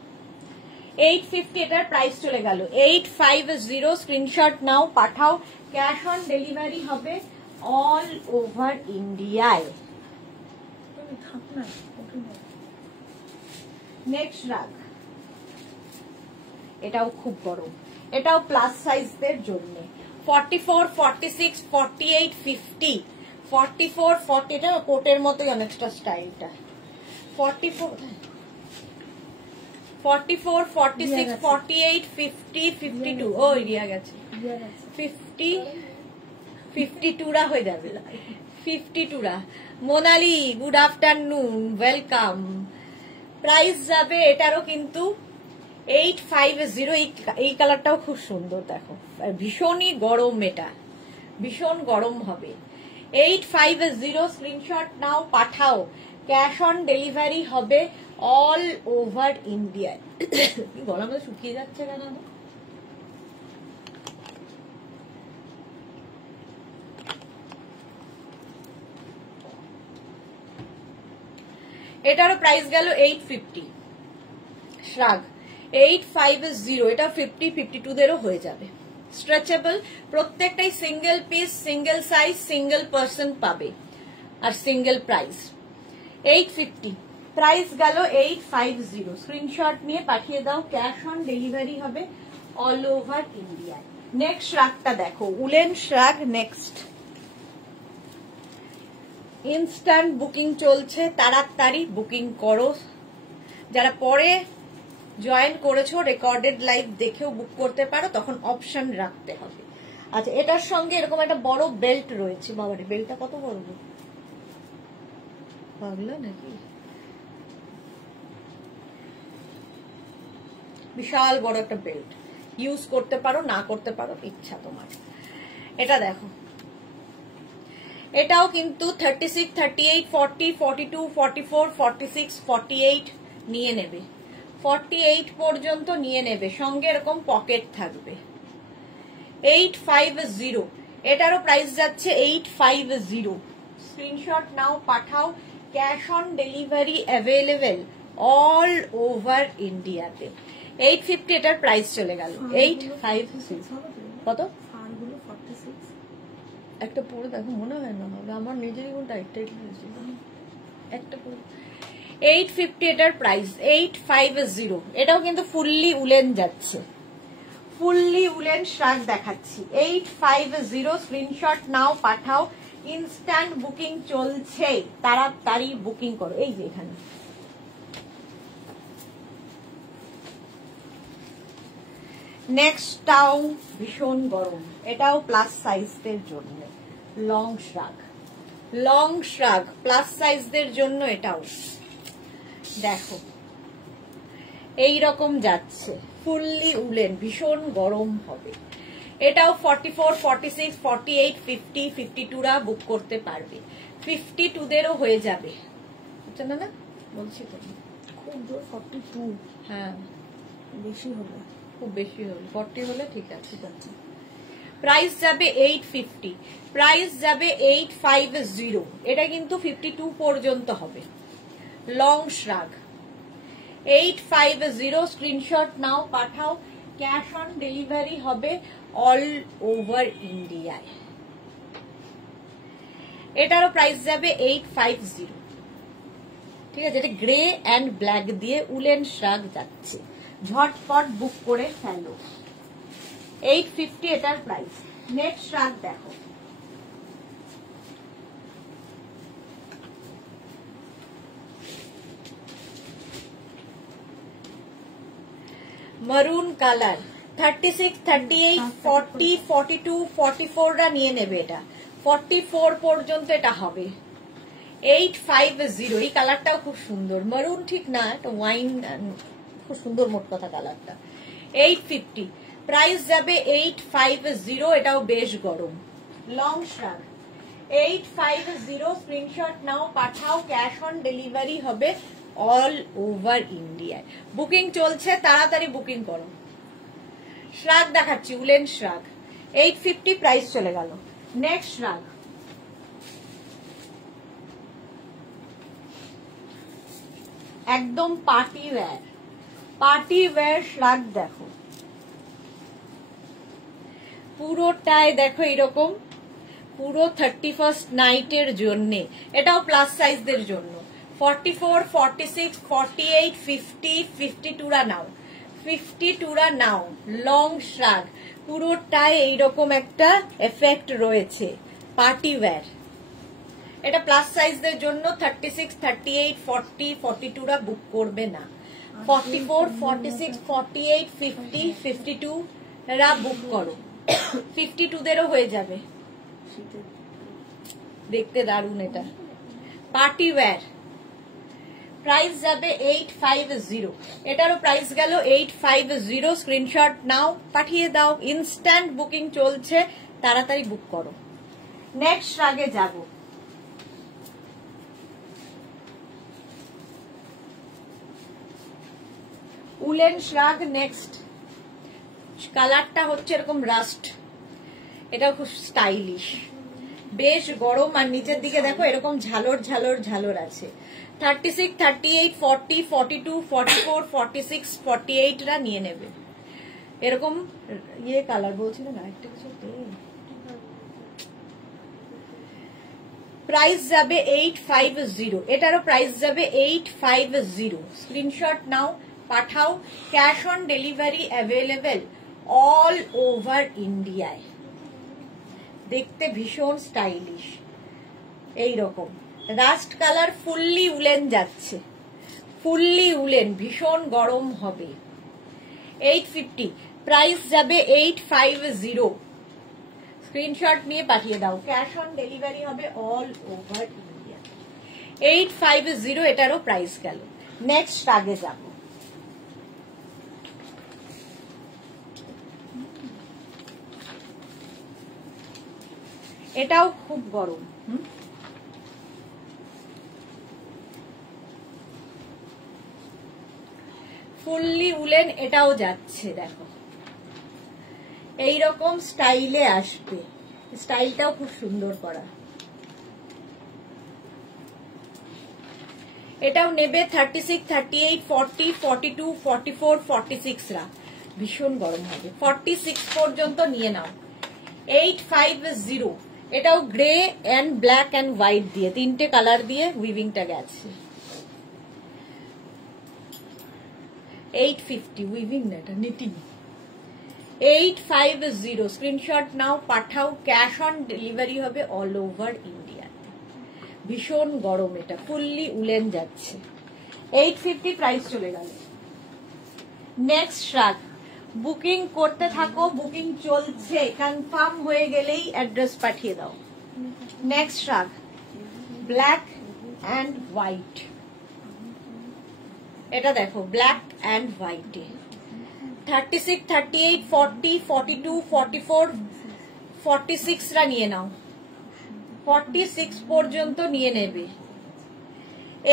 850 এটার প্রাইস চলে গেল। 850 স্ক্রিনশট নাও, পাঠাও। ক্যাশ অন ডেলিভারি হবে অল ওভার ইন্ডিয়ায়। থাক না। নেক্সট রাগ, এটাও খুব গরম, এটাও প্লাস সাইজদের জন্য। 44, 46, 48, 50, 44, 40 এটা কোটের মতোই অনেকটা স্টাইলটা। 44, 44, 46, 48, 50, 52 ও এরিয়া গেছে। 50, 52 রা হয়ে যাবে। 52 রা। Monali good afternoon, welcome. Price যাবে এটারও কিন্তু 850। এই কালারটাও খুব সুন্দর দেখো, ভীষণই গরম, এটা ভীষণ গরম হবে। 850 স্ক্রিনশট নাও, পাঠাও। ক্যাশ অন ডেলিভারি হবে অল ওভার ইন্ডিয়ায়। গলা মধ্যে শুকিয়ে যাচ্ছে কেন? এটারও প্রাইস গেল 850 শ্রাগ। 850 এটা 50, 52 দেরও হয়ে যাবে। স্ট্রেচেবল, প্রত্যেকটাই single piece, single size, single person পাবে আর সিঙ্গেল প্রাইস। 850 প্রাইস গেল। 850 স্ক্রিনশট নিয়ে পাঠিয়ে দাও। ক্যাশ অন ডেলিভারি হবে অল ওভার ইন্ডিয়া। নেক্সট শ্রাগটা দেখো, উলেন শ্রাগ। নেক্সট ইনস্ট্যান্ট বুকিং চলছে, তাড়াতাড়ি বুকিং করো। যারা পরে জয়েন করেছো রেকর্ডেড লাইভ দেখেও বুক করতে পারো, তখন অপশন রাখতে হবে। আচ্ছা, এটার সঙ্গে এরকম একটা বড় বেল্ট রয়েছে। বাবারে, বেল্টটা কত বড়, পাগলা নাকি? বিশাল বড় একটা বেল্ট, ইউজ করতে পারো, না করতে পারো, ইচ্ছা তোমার। এটা দেখো, এটাও কিন্তু 36, 38, 40, 42, 44, 46, 48 নিয়ে নেবে। 48 পর্যন্ত নিয়ে নেবে, সঙ্গে এরকম পকেট থাকবে। 850 এটারও প্রাইস যাচ্ছে 850। স্ক্রিনশট নাও, পাঠাও। Cash on delivery available all over ইন্ডিয়াতে। 850 এটার প্রাইস চলে গেল। 850 কত? একটা পরে দেখো, মনে হয় না হবে, আমার নিজেরই কোনটা একটা পরে। 850 এটার প্রাইস। 850 এটাও কিন্তু ফুললি উলেন যাচ্ছে, ফুললি উলেন শ্রাগ দেখাচ্ছি। 850 স্ক্রিনশট নাও, পাঠাও। ইনস্ট্যান্ট বুকিং চলছে, তাড়াতাড়ি বুকিং করো। এই যে এখানে নেক্সটটাও ভীষণ গরম, এটাও প্লাস সাইজদের জন্য। Long shrug, long shrug plus সাইজদের জন্য। এটাও দেখো এই রকম যাচ্ছে, ফুললি উলেন, ভীষণ গরম হবে। এটাও 44, 46, 48, 50, 52 রা বুক করতে পারবে। 52 দেরও হয়ে যাবে, বুঝছো না? না বলছি তো, খুব জোর 42, হ্যাঁ বেশি হলে, খুব বেশি হলে 40 হলে ঠিক আছে। ঠিক আছে। প্রাইস যাবে 850, প্রাইস যাবে 850। এটা কিন্তু 52 পর্যন্ত হবে। লং শ্রাগ 850, স্ক্রিনশট নাও, পাঠাও। ক্যাশ অন ডেলিভারি হবে অল ওভার ইন্ডিয়ায়। এটারও প্রাইস যাবে 850, ঠিক আছে। এটা গ্রে অ্যান্ড ব্ল্যাক দিয়ে উলেন শ্রাগ যাচ্ছে, ঝটপট বুক করে ফেলো। 850 এটার প্রাইস। নেক্সট শ্রাগ দেখো, মারুন কালার 36, 38, 40, 42, 44 রা নিয়ে নেবে। এটা 44 পর্যন্ত এটা হবে। 850, এই কালারটাও খুব সুন্দর, মারুন ঠিক না, এটা ওয়াইন, খুব সুন্দর মোট কথা কালারটা। 850, প্রাইস যাবে 850, এটাও বেশ গরম। লং শ্রাগ 850, স্ক্রিনশট নাও, পাঠাও। ক্যাশ অন ডেলিভারি হবে অল ওভার ইন্ডিয়ায়। বুকিং চলছে, তাড়াতাড়ি বুকিং করো। শ্রাগ দেখাচ্ছি, উলেন শ্রাগ 850, প্রাইস চলে গেল। নেক্সট শ্রাগ একদম পার্টি ওয়্যার, পার্টি ওয়্যার শ্রাগ দেখো, পুরোটায় দেখো এরকম, পুরো 31st নাইটের জন্য। এটাও প্লাস সাইজদের জন্য। 44, 46, 48, 50, 52 রা নাও, 52 রা নাও। লং শ্রাগ পুরোটায় এইরকম একটা এফেক্ট রয়েছে, পার্টি ওয়্যার। এটা প্লাস সাইজদের জন্য। 36, 38, 40, 42 রা বুক করবে না। 44, 46, 48, 50, 52 রা বুক করো। 52 দেরও হয়ে যাবে। দেখতে দারুণ এটা, পার্টি ওয়্যার। প্রাইস যাবে 850, এটারও প্রাইস গেল 850। স্ক্রিনশট নাও, পাঠিয়ে দাও। ইনস্ট্যান্ট বুকিং চলছে, তাড়াতাড়ি বুক করো। নেক্সট শ্রাগে যাব, উলেন শ্রাগ। নেক্সট কালারটা হচ্ছে এরকম রাস্ট, এটা খুব স্টাইলিশ, বেশ গরম। আর নিচের দিকে দেখো এরকম ঝালর ঝালর ঝালর আছে। 36, 38, 40, 42, 44, 46, 48 রা নিয়ে নেবে। এরকম ইয়ে কালার বলছিল না, একটা কিছু। প্রাইস যাবে 850, এটারও প্রাইস যাবে 850। স্ক্রিনশট নাও, পাঠাও। Cash on delivery available all over ইন্ডিয়ায়। দেখতে ভীষণ স্টাইলিশ, এইরকম রাস্ট কালার, ফুললি উলেন যাচ্ছে, ফুললি উলেন, ভীষণ গরম হবে। 850, প্রাইস যাবে 850। স্ক্রিনশট নিয়ে পাঠিয়ে দাও। ক্যাশ অন ডেলিভারি হবে অল ওভার ইন্ডিয়া। 850, এটারও প্রাইস গেল। নেক্সট আগে যাব, এটাও খুব গরম। ফুললি উলেন, এটাও যাচ্ছে। দেখো এইরকম স্টাইলে আসবে, স্টাইলটাও খুব সুন্দর করা। এটাও নেবে 36, 38, 40, 42, 44, 46 রা। ভীষণ গরম হবে। 46 পর্যন্ত নিয়ে নাও। 850, এটাও grey and black and white দিয়ে, তিনটে কালার দিয়ে উইভিংটা গেছে। 850, উইভিং না, এটা নিটিং। 850, স্ক্রিনশট নাও, পাঠাও। ক্যাশ অন ডেলিভারি হবে অল ওভার ইন্ডিয়া। ভীষণ গরম, এটা ফুললি উলেন যাচ্ছে। 850, প্রাইস চলে গেল। নেক্সট শ্রাগ, বুকিং করতে থাকো, বুকিং চলছে, কনফার্ম হয়ে গেলেই অ্যাড্রেস পাঠিয়ে দাও। নেক্সট শ্রাগ, ব্ল্যাক অ্যান্ড হোয়াইট, এটা দেখো ব্ল্যাক অ্যান্ড হোয়াইটে 36, 38, 40, 42, 44, 46 রা নিয়ে নাও, 46 পর্যন্ত নিয়ে নেবে।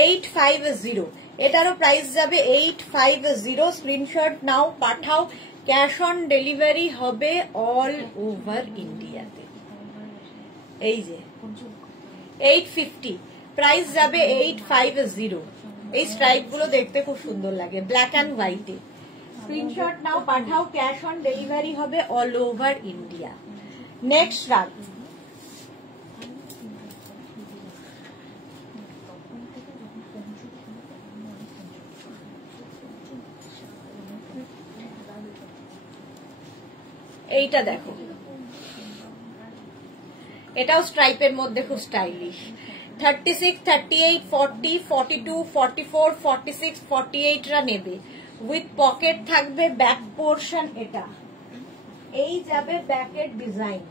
850 এটারও প্রাইস যাবে 850। স্ক্রিনশট নাও, পাঠাও। ক্যাশ অন ডেলিভারি হবে অল ওভার ইন্ডিয়াতে। এই যে 850 প্রাইস যাবে 850। এই স্ট্রাইপ গুলো দেখতে খুব সুন্দর লাগে, ব্ল্যাক অ্যান্ড হোয়াইটে। স্ক্রিনশট নাও, পাঠাও। ক্যাশ অন ডেলিভারি হবে অল ওভার ইন্ডিয়া। নেক্সট রাত এইটা দেখো, এটাও স্ট্রাইপের মধ্যে খুব স্টাইলিশ। 36, 38, 40, 42, 44, 46, 48 রা নেবে। উইথ পকেট থাকবে, ব্যাক পোর্শন এটা। এই যাবে ব্যাকের ডিজাইন,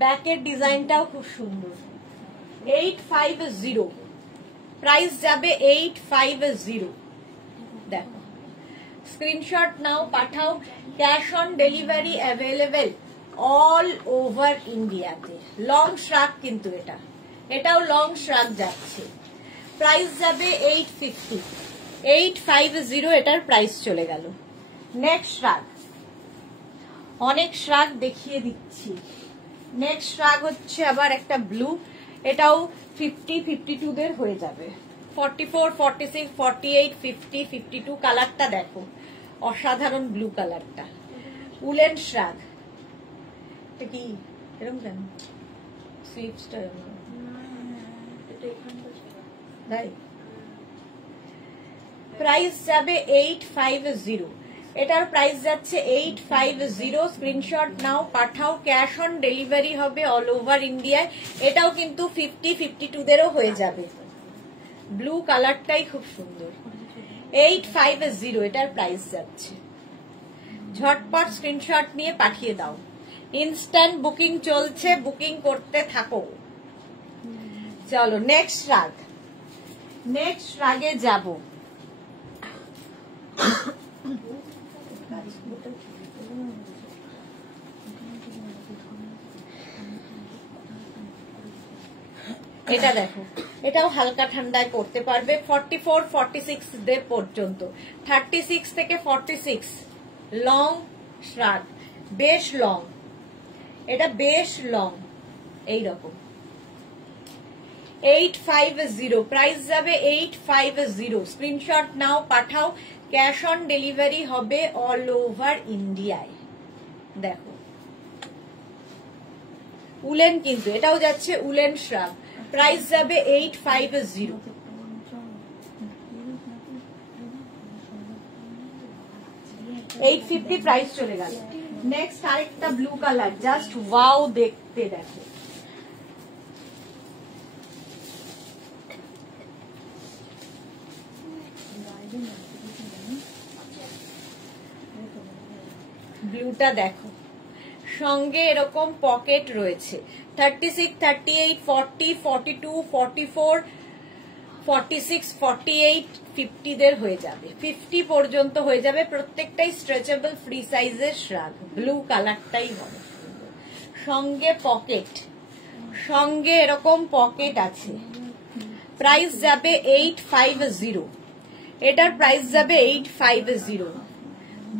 ব্যাকের ডিজাইনটাও খুব সুন্দর। 850 প্রাইস যাবে 850। দেখো, স্ক্রিনশট নাও, পাঠাও। Cash on delivery available all over ইন্ডিয়াতে। লং শ্রাগ কিন্তু এটাও লং শ্রাগ যাচ্ছে। প্রাইস যাবে 850। 850 এটার প্রাইস চলে গেল। নেক্সট শ্রাগ, অনেক শ্রাগ দেখিয়ে দিচ্ছি। নেক্সট শ্রাগ হচ্ছে আবার একটা ব্লু, এটাও 50, 52 দের হয়ে যাবে। 44, 46, 48, 50, 52 কালারটা দেখো, অসাধারণ ব্লু কালারটা। উলেন শ্রাগ, এটা কি এরকম কেন স্লিপসটা প্রাইস যাবে 850। এটার প্রাইস যাচ্ছে 850। স্ক্রিনশট নাও, পাঠাও। ক্যাশ অন ডেলিভারি হবে অল ওভার ইন্ডিয়ায়। এটাও কিন্তু 50, 52 দেরও হয়ে যাবে। ব্লু কালারটাই খুব সুন্দর। 850 এটার প্রাইস যাচ্ছে। ঝটপট স্ক্রিনশট নিয়ে পাঠিয়ে দাও। ইনস্ট্যান্ট বুকিং চলছে, বুকিং করতে থাকো। চলো নেক্সট রাগ, নেক্সট রাগে যাব। এটা দেখো, এটাও হালকা ঠান্ডায় পড়তে পারবে। 44, 46 দের পর্যন্ত। 36 থেকে 46 লং শ্রাগ, বেশ লং, এটা বেশ লং, এইরকম। 850 প্রাইস যাবে 850। স্ক্রিনশট নাও, পাঠাও। ক্যাশ অন ডেলিভারি হবে অল ওভার ইন্ডিয়ায়। দেখো উলেন, কিন্তু এটাও যাচ্ছে উলেন শ্রাগ। প্রাইস যাবে 850। 850 প্রাইস চলে গেল। নেক্সট আরেকটা ব্লু কালার, জাস্ট ওয়াও দেখতে। দেখো ব্লুটা দেখো, সঙ্গে এরকম পকেট রয়েছে। 36, 38, 40, 42, 44, 46, 48, 50 দের হয়ে যাবে। 50 পর্যন্ত হয়ে যাবে। প্রত্যেকটাই স্ট্রেচেবল ফ্রি সাইজের শ্রাগ। ব্লু কালারটাই হবে সঙ্গে পকেট, সঙ্গে এরকম পকেট আছে। প্রাইস যাবে 850। এটার প্রাইস যাবে 850।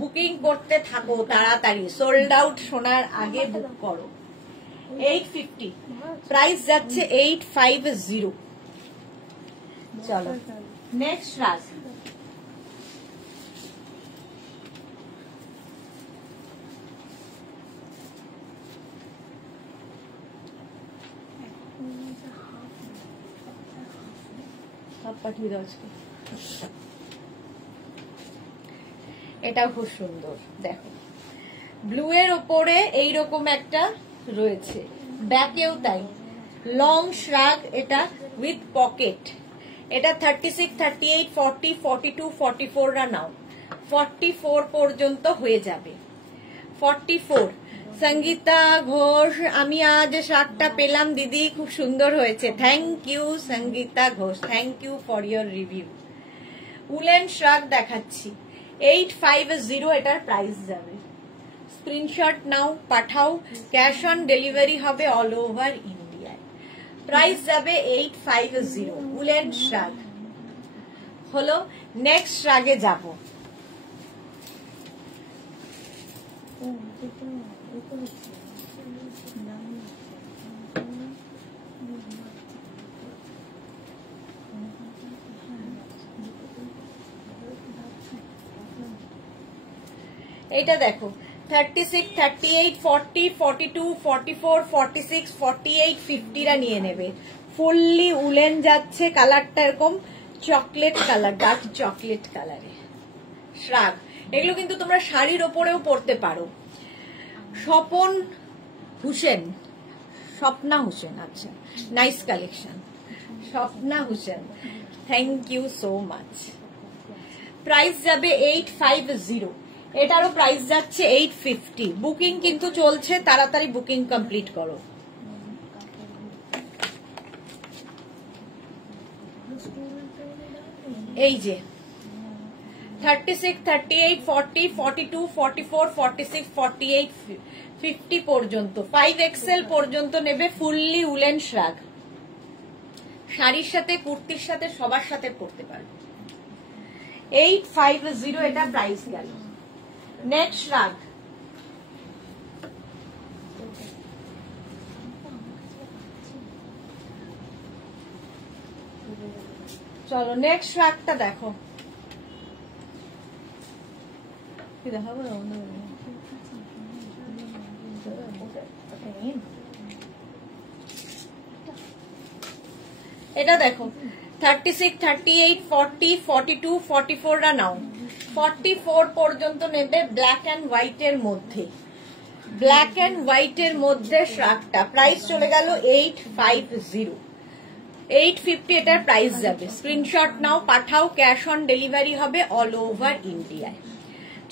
বুকিং করতে থাকো তাড়াতাড়ি, সোল্ড আউট শোনার আগে বুক করো। 850 প্রাইস যাচ্ছে 850। চলো নেক্সট রাজ, পাঠিয়ে দাও। এটাও খুব সুন্দর। দেখো ব্লু এর ওপরে এইরকম একটা রয়েছে, ব্যাকেও তাই লং শ্রাগ, এটা উইথ পকেট। এটা 36, 38, 40, 42, 44 রা নাও। 44 পর্যন্ত হয়ে যাবে। 44 সঙ্গীতা ঘোষ, আমি আজ শ্রাগটা পেলাম দিদি, খুব সুন্দর হয়েছে। Thank you Sangita Ghosh, thank you for your review. Woollen shrug দেখাচ্ছি 850 এটার প্রাইস যাবে। স্ক্রিনশট নাও, পাঠাও, ক্যাশ অন ডেলিভারি হবে অল ওভার ইন্ডিয়ায়। প্রাইস যাবে 850 উলেন শ্রাগ হলো। নেক্সট শ্রাগে যাব। এটা দেখো 36, 38, 40, 42, 44, 46, 48, 50 রা নিয়ে নেবে। ফুললি উলেন যাচ্ছে, কালারটা এরকম চকলেট কালার, ডার্ক চকলেট কালারে শ্রাগ। এগুলো কিন্তু তোমরা শাড়ির ওপরেও পরতে পারো। স্বপন হুসেন, স্বপ্না হুসেন, আচ্ছা nice collection. Swapna Hussain, thank you so much. Price যাবে 850, এটারও প্রাইস যাচ্ছে 850। বুকিং কিন্তু চলছে, তাড়াতাড়ি বুকিং কমপ্লিট করো। এই যে 36, 38, 40, 42, 44, 46, 48, 50 পর্যন্ত, 5XL পর্যন্ত নেবে। ফুললি উলেন শ্রাগ, শাড়ির সাথে, কুর্তির সাথে, সবার সাথে পরতে পারবে। 850 এটা প্রাইস গেল। নেক্সট শ্রাগ, চলো নেক্সট শ্রাগটা দেখো। এটা দেখো 36, 38, 40, 42, 44 রা নাও। 44 পর্যন্ত নেবে ব্ল্যাক অ্যান্ড হোয়াইট এর মধ্যে। ব্ল্যাক অ্যান্ড হোয়াইট এর মধ্যে শ্রাগটা প্রাইস চলে গেল 850। 850 এটার প্রাইস যাবে। স্ক্রিনশট নাও, পাঠাও, ক্যাশ অন ডেলিভারি হবে অল ওভার ইন্ডিয়ায়।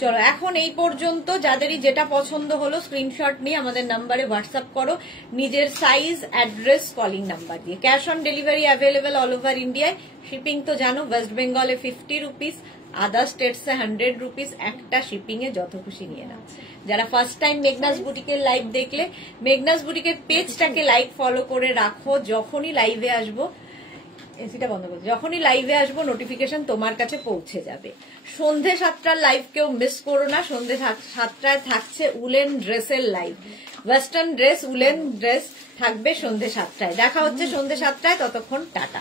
চলো এখন এই পর্যন্ত, যাদেরই যেটা পছন্দ হলো স্ক্রিনশট নিয়ে আমাদের নাম্বারে হোয়াটসঅ্যাপ করো, নিজের সাইজ, অ্যাড্রেস, কলিং নাম্বার দিয়ে। Cash on delivery available all over ইন্ডিয়ায়। শিপিং তো জানো, ওয়েস্ট বেঙ্গলে 50 রুপিস, আদার স্টেটসে 100 রুপিস। একটা শিপিং এ যত খুশি নিয়ে নাও। যারা ফার্স্ট টাইম মেঘনাস বুটিকের লাইভ দেখলে, মেঘনাস বুটিকের পেজটাকে লাইক ফলো করে রাখো। যখনই লাইভে আসবো, এসিটা বন্ধ করতে, যখনই লাইভে আসবো নোটিফিকেশন তোমার কাছে পৌঁছে যাবে। সন্ধে 7টার লাইভ কেউ মিস করো না। সন্ধে 7টায় থাকছে উলেন ড্রেসের live. Western dress, woollen dress থাকবে সন্ধে 7টায়। দেখা হচ্ছে সন্ধে 7টায়, ততক্ষণ টাটা।